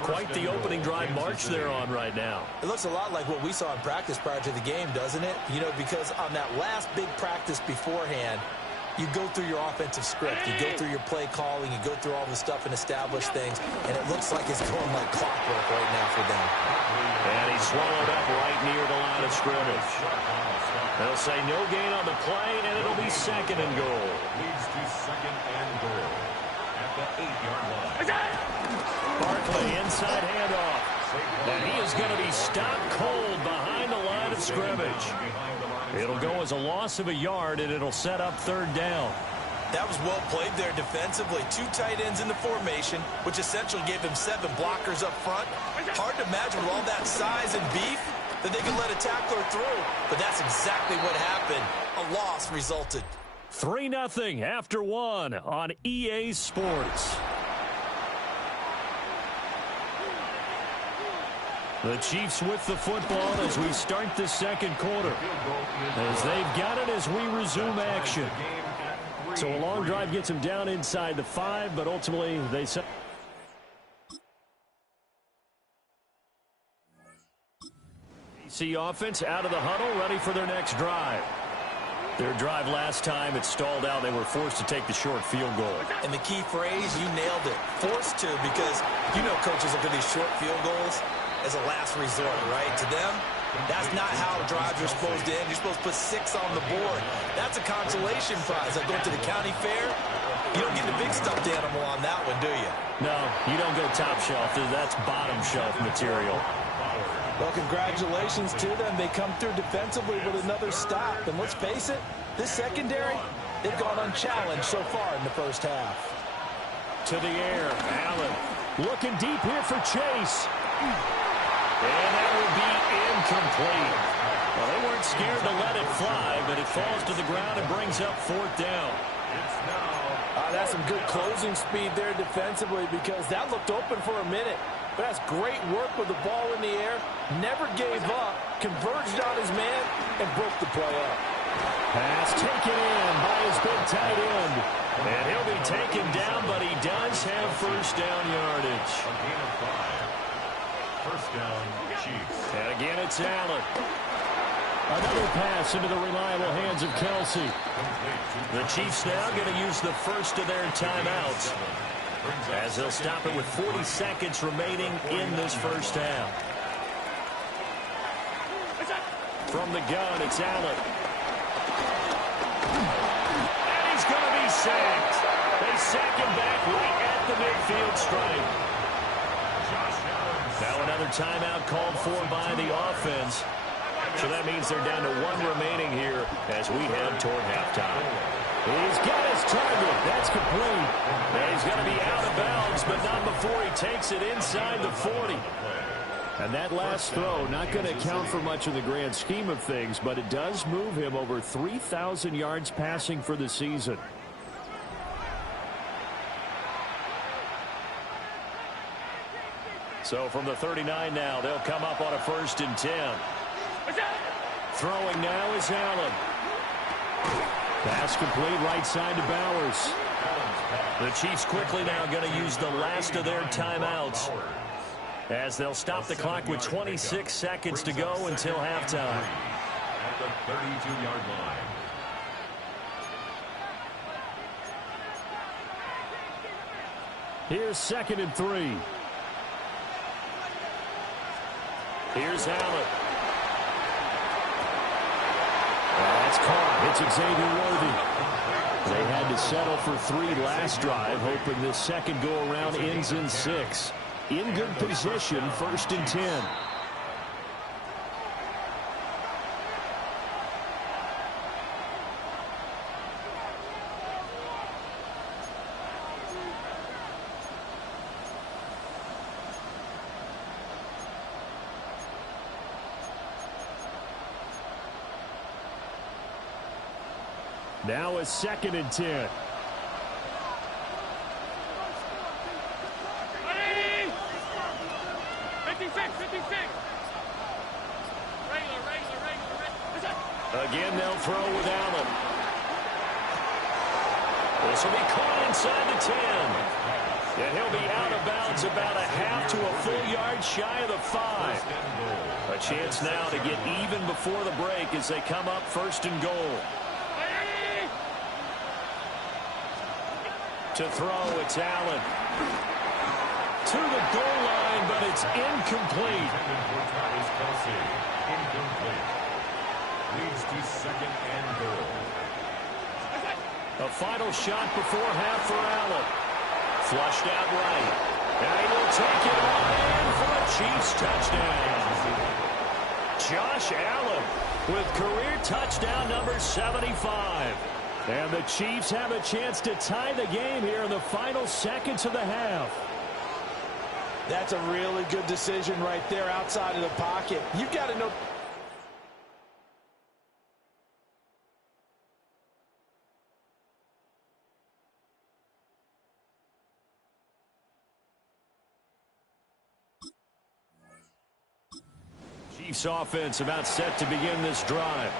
Quite the opening drive march they're on right now. It looks a lot like what we saw in practice prior to the game, doesn't it? You know, because on that last big practice beforehand, you go through your offensive script, you go through your play calling, you go through all the stuff and establish things, and it looks like it's going like clockwork right now for them. And he's swallowed up right near the line of scrimmage. They'll say no gain on the play, and it'll be 2nd and goal. Leads to 2nd and goal at the 8-yard line. Barkley inside handoff. And he is going to be stopped cold behind the line of scrimmage. It'll go as a loss of a yard, and it'll set up 3rd down. That was well played there defensively. 2 tight ends in the formation, which essentially gave them 7 blockers up front. Hard to imagine with all that size and beef that they could let a tackler through, but that's exactly what happened. A loss resulted. 3-0 after 1 on EA Sports. The Chiefs with the football as we start the 2nd quarter, as they've got it as we resume action. So a long drive gets them down inside the 5, but ultimately they set. DC offense out of the huddle, ready for their next drive. Their drive last time, it stalled out. They were forced to take the short field goal. And the key phrase, you nailed it. Forced to, because you know coaches look at these short field goals as a last resort, right? To them, that's not how drives are supposed to end. You're supposed to put 6 on the board. That's a consolation prize. Like going to the county fair, you don't get the big stuffed animal on that one, do you? No, you don't go top shelf. That's bottom shelf material. Well, congratulations to them. They come through defensively with another stop. And let's face it, this secondary, they've gone unchallenged so far in the first half. To the air, Allen looking deep here for Chase. And that will be incomplete. Well, they weren't scared to let it fly, but it falls to the ground and brings up 4th down. That's some good closing speed there defensively, because that looked open for a minute. But that's great work with the ball in the air. Never gave up, converged on his man, and broke the play up. Pass taken in by his big tight end. And he'll be taken down, but he does have 1st down yardage. A gain of 5. 1st down, Chiefs. And again, it's Allen. Another pass into the reliable hands of Kelsey. The Chiefs now going to use the first of their timeouts, as they'll stop it with 40 seconds remaining in this first half. From the gun, it's Allen. And he's going to be sacked. They sack him back right at the midfield stripe. Now another timeout called for by the offense. So that means they're down to 1 remaining here as we head toward halftime. He's got his target. That's complete. Now he's going to be out of bounds, but not before he takes it inside the 40. And that last throw, not going to count for much in the grand scheme of things, but it does move him over 3,000 yards passing for the season. So from the 39 now, they'll come up on a 1st and 10. Throwing now is Allen. Pass complete right side to Bowers. The Chiefs quickly now going to use the last of their timeouts, as they'll stop the clock with 26 seconds to go until halftime. At the 32-yard line. Here's 2nd and 3. Here's Allen. That's caught. It's Xavier Worthy. They had to settle for 3 last drive, hoping this second go-around ends in 6. In good position, 1st and 10. Now a 2nd and 10. Again, they'll throw with Allen. This will be caught inside the 10. And he'll be out of bounds about a half to a full yard shy of the 5. A chance now to get even before the break as they come up 1st and goal. To throw, it's Allen. To the goal line, but it's incomplete. Incomplete. Leads to 2nd and goal. A final shot before half for Allen. Flushed out right. And he will take it on in for a Chiefs touchdown. Josh Allen with career touchdown number 75. And the Chiefs have a chance to tie the game here in the final seconds of the half. That's a really good decision right there outside of the pocket. You've got to know. Chiefs offense about set to begin this drive.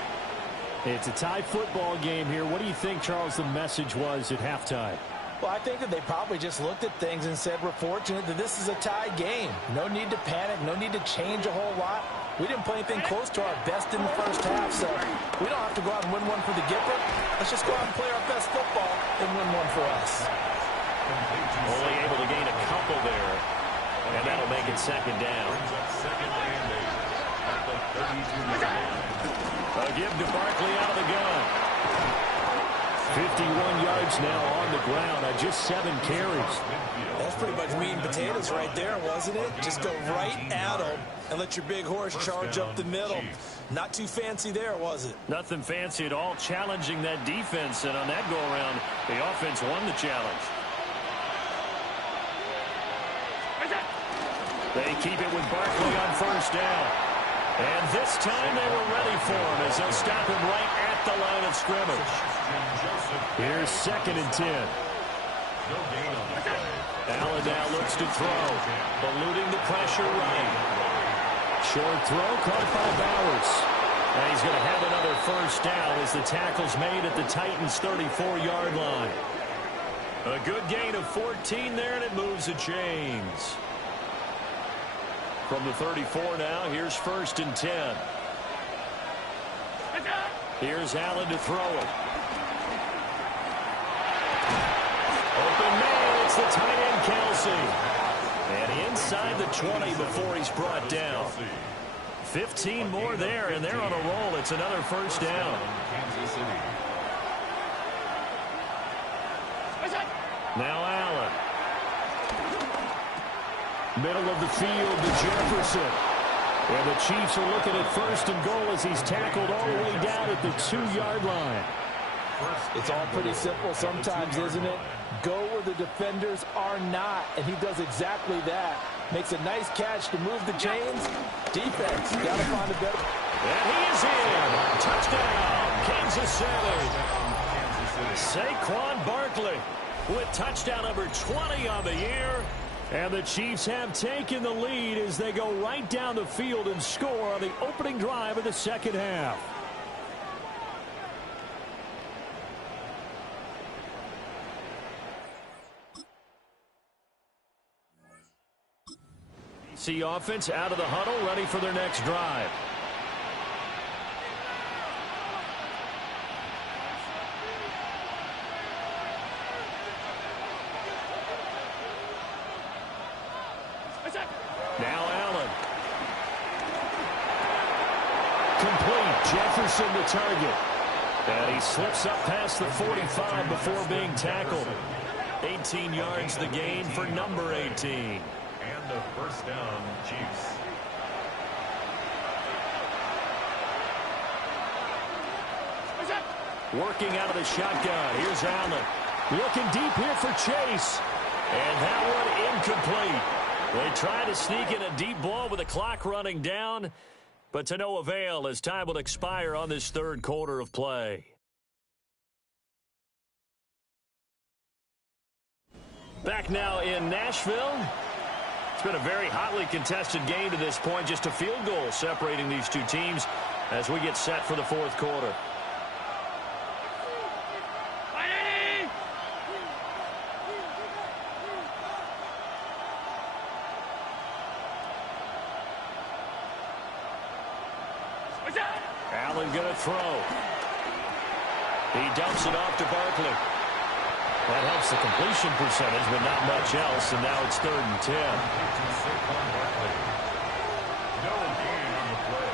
It's a tie football game here. What do you think, Charles, the message was at halftime? Well, I think that they probably just looked at things and said, we're fortunate that this is a tie game. No need to panic. No need to change a whole lot. We didn't play anything close to our best in the first half, so we don't have to go out and win one for the Gipper. Let's just go out and play our best football and win one for us. Only able to gain a couple there, and that'll make it 2nd down. A give to Barkley out of the gun. 51 yards now on the ground on just 7 carries. That's pretty much meat and potatoes right there, wasn't it? Just go right at them and let your big horse charge up the middle. Not too fancy there, was it? Nothing fancy at all, challenging that defense, and on that go-around, the offense won the challenge. They keep it with Barkley on 1st down. And this time they were ready for him as they'll stop him right at the line of scrimmage. Here's 2nd and 10. Allen now looks to throw, eluding the pressure right. Short throw caught by Bowers. And he's going to have another 1st down as the tackle's made at the Titans' 34-yard line. A good gain of 14 there, and it moves the chains. From the 34 now, here's 1st and 10. Here's Allen to throw it. Open man, it's the tight end, Kelsey. And inside the 20 before he's brought down. 15 more there, and they're on a roll. It's another first down. Now Allen. Middle of the field to Jefferson. And the Chiefs are looking at first and goal as he's tackled all the way down at the 2-yard line. It's all pretty simple sometimes, isn't it? Go where the defenders are not, and he does exactly that. Makes a nice catch to move the chains. Defense, got to find a better. And he is in. Touchdown, Kansas City. Saquon Barkley with touchdown number 20 on the year. And the Chiefs have taken the lead as they go right down the field and score on the opening drive of the second half. DC offense out of the huddle, ready for their next drive. Now Allen. Complete. Jefferson the target. And he slips up past the 45 before being tackled. 18 yards the gain for number 18. And a first down, Chiefs. Working out of the shotgun. Here's Allen. Looking deep here for Chase. And that one incomplete. They try to sneak in a deep ball with the clock running down, but to no avail as time will expire on this third quarter of play. Back now in Nashville. It's been a very hotly contested game to this point. Just a field goal separating these two teams as we get set for the fourth quarter. Allen going to throw. He dumps it off to Barkley. That helps the completion percentage, but not much else, and now it's 3rd and 10. No gain on the play.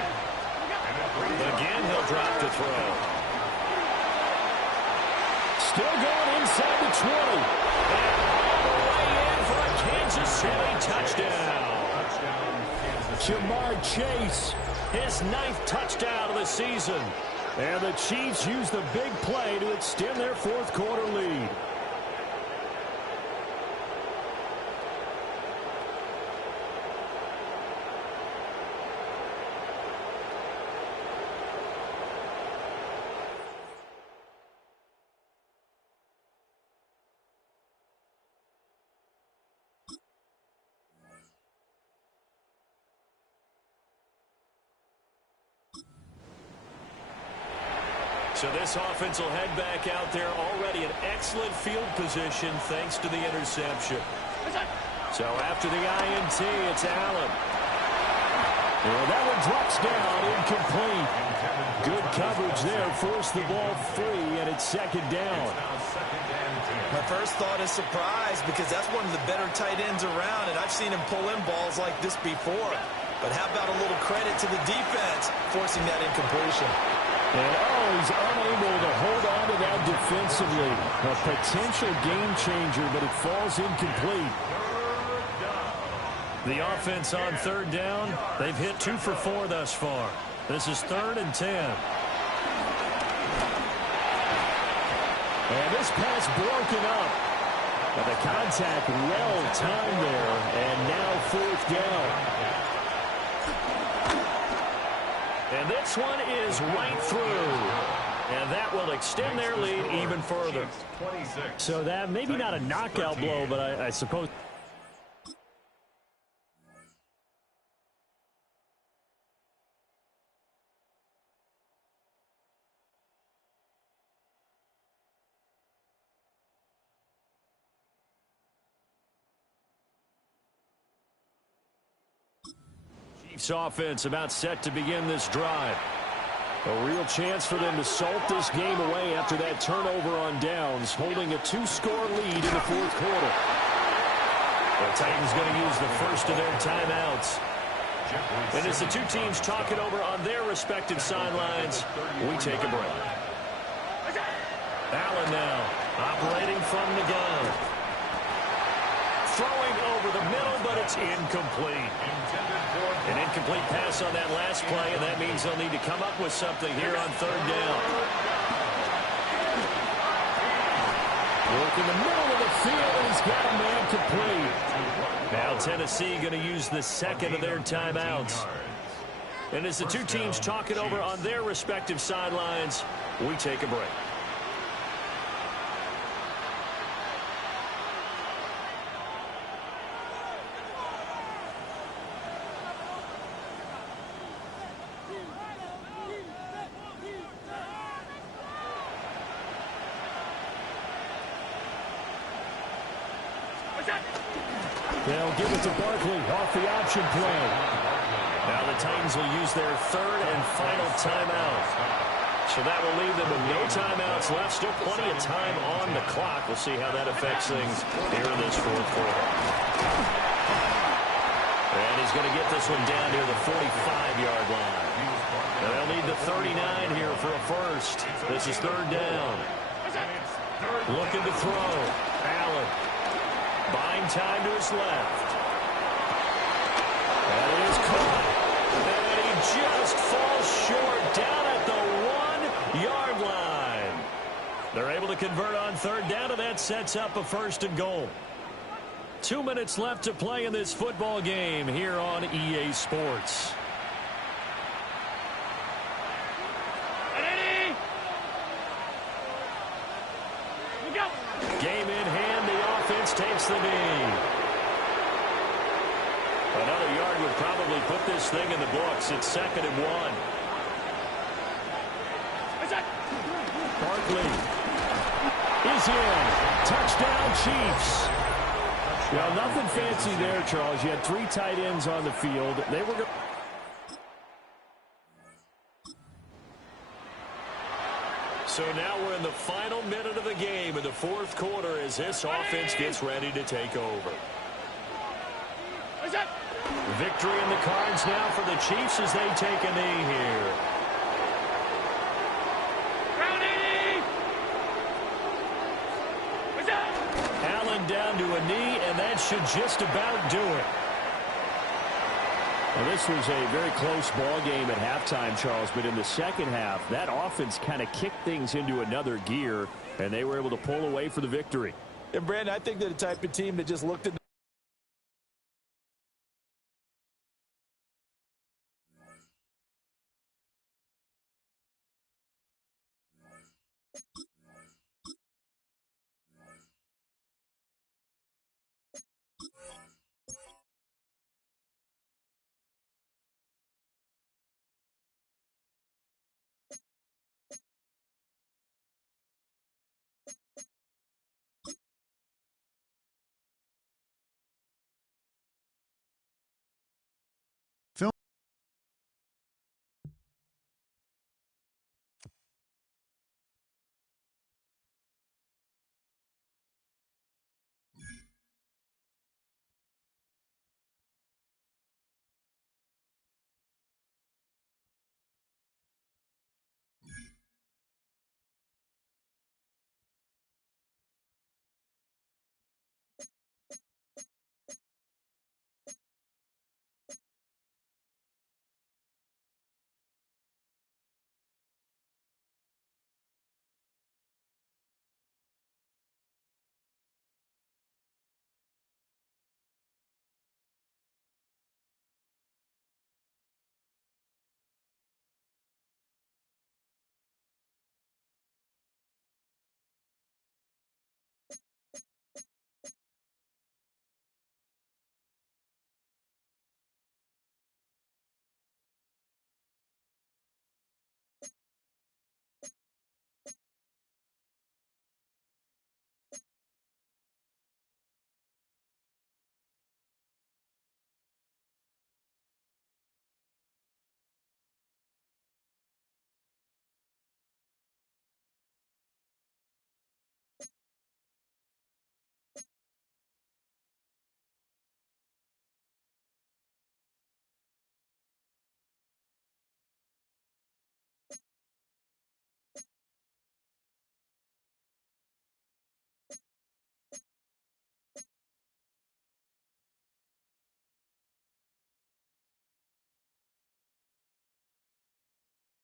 Again, he'll drop to throw. Still going inside the 20. And all the way in for a Kansas City touchdown. Jamar Chase, his 9th touchdown of the season. And the Chiefs use the big play to extend their fourth quarter lead. So this offense will head back out there already in excellent field position thanks to the interception. So after the INT, it's Allen. Well, that one drops down, incomplete. Good coverage there, forced the ball free, and it's 2nd down. My first thought is surprise because that's one of the better tight ends around, and I've seen him pull in balls like this before. But how about a little credit to the defense forcing that incompletion? And he's unable to hold on to that defensively. A potential game changer, but it falls incomplete. The offense on 3rd down, they've hit 2 for 4 thus far. This is 3rd and 10. And this pass broken up. But the contact well timed there, and now 4th down. And this one is right through. And that will extend their lead even further. So that maybe not a knockout blow, but I suppose. Chiefs offense about set to begin this drive. A real chance for them to salt this game away after that turnover on downs, holding a 2-score lead in the fourth quarter. The Titans going to use the first of their timeouts. And as the two teams talk it over on their respective sidelines, we take a break. Allen now operating from the gun. Throwing over the middle, but it's incomplete. An incomplete pass on that last play, and that means they'll need to come up with something here on third down. Work in the middle of the field, and he's got a man complete. Now Tennessee going to use the second of their timeouts. And as the two teams talk it over on their respective sidelines, we take a break. They'll give it to Barkley off the option play. Now the Titans will use their third and final timeout. So that will leave them with no timeouts left. Still plenty of time on the clock. We'll see how that affects things here in this fourth quarter. And he's going to get this one down near the 45-yard line. And they'll need the 39 here for a first. This is third down. Looking to throw. Allen. Buying time to his left. And it is caught. And he just falls short down at the 1-yard line. They're able to convert on third down, and that sets up a first and goal. 2 minutes left to play in this football game here on EA Sports. Game in hand, the offense takes the knee. Another yard would probably put this thing in the books. It's 2nd and 1. Barkley is in. Touchdown, Chiefs. Well, nothing fancy there, Charles. You had 3 tight ends on the field. They were going. So now we're in the final minute of the game in the fourth quarter as this offense gets ready to take over. Victory in the cards now for the Chiefs as they take a knee here. Allen down to a knee, and that should just about do it. Well, this was a very close ball game at halftime, Charles, but in the second half, that offense kind of kicked things into another gear, and they were able to pull away for the victory. And, Brandon, I think they're the type of team that just looked at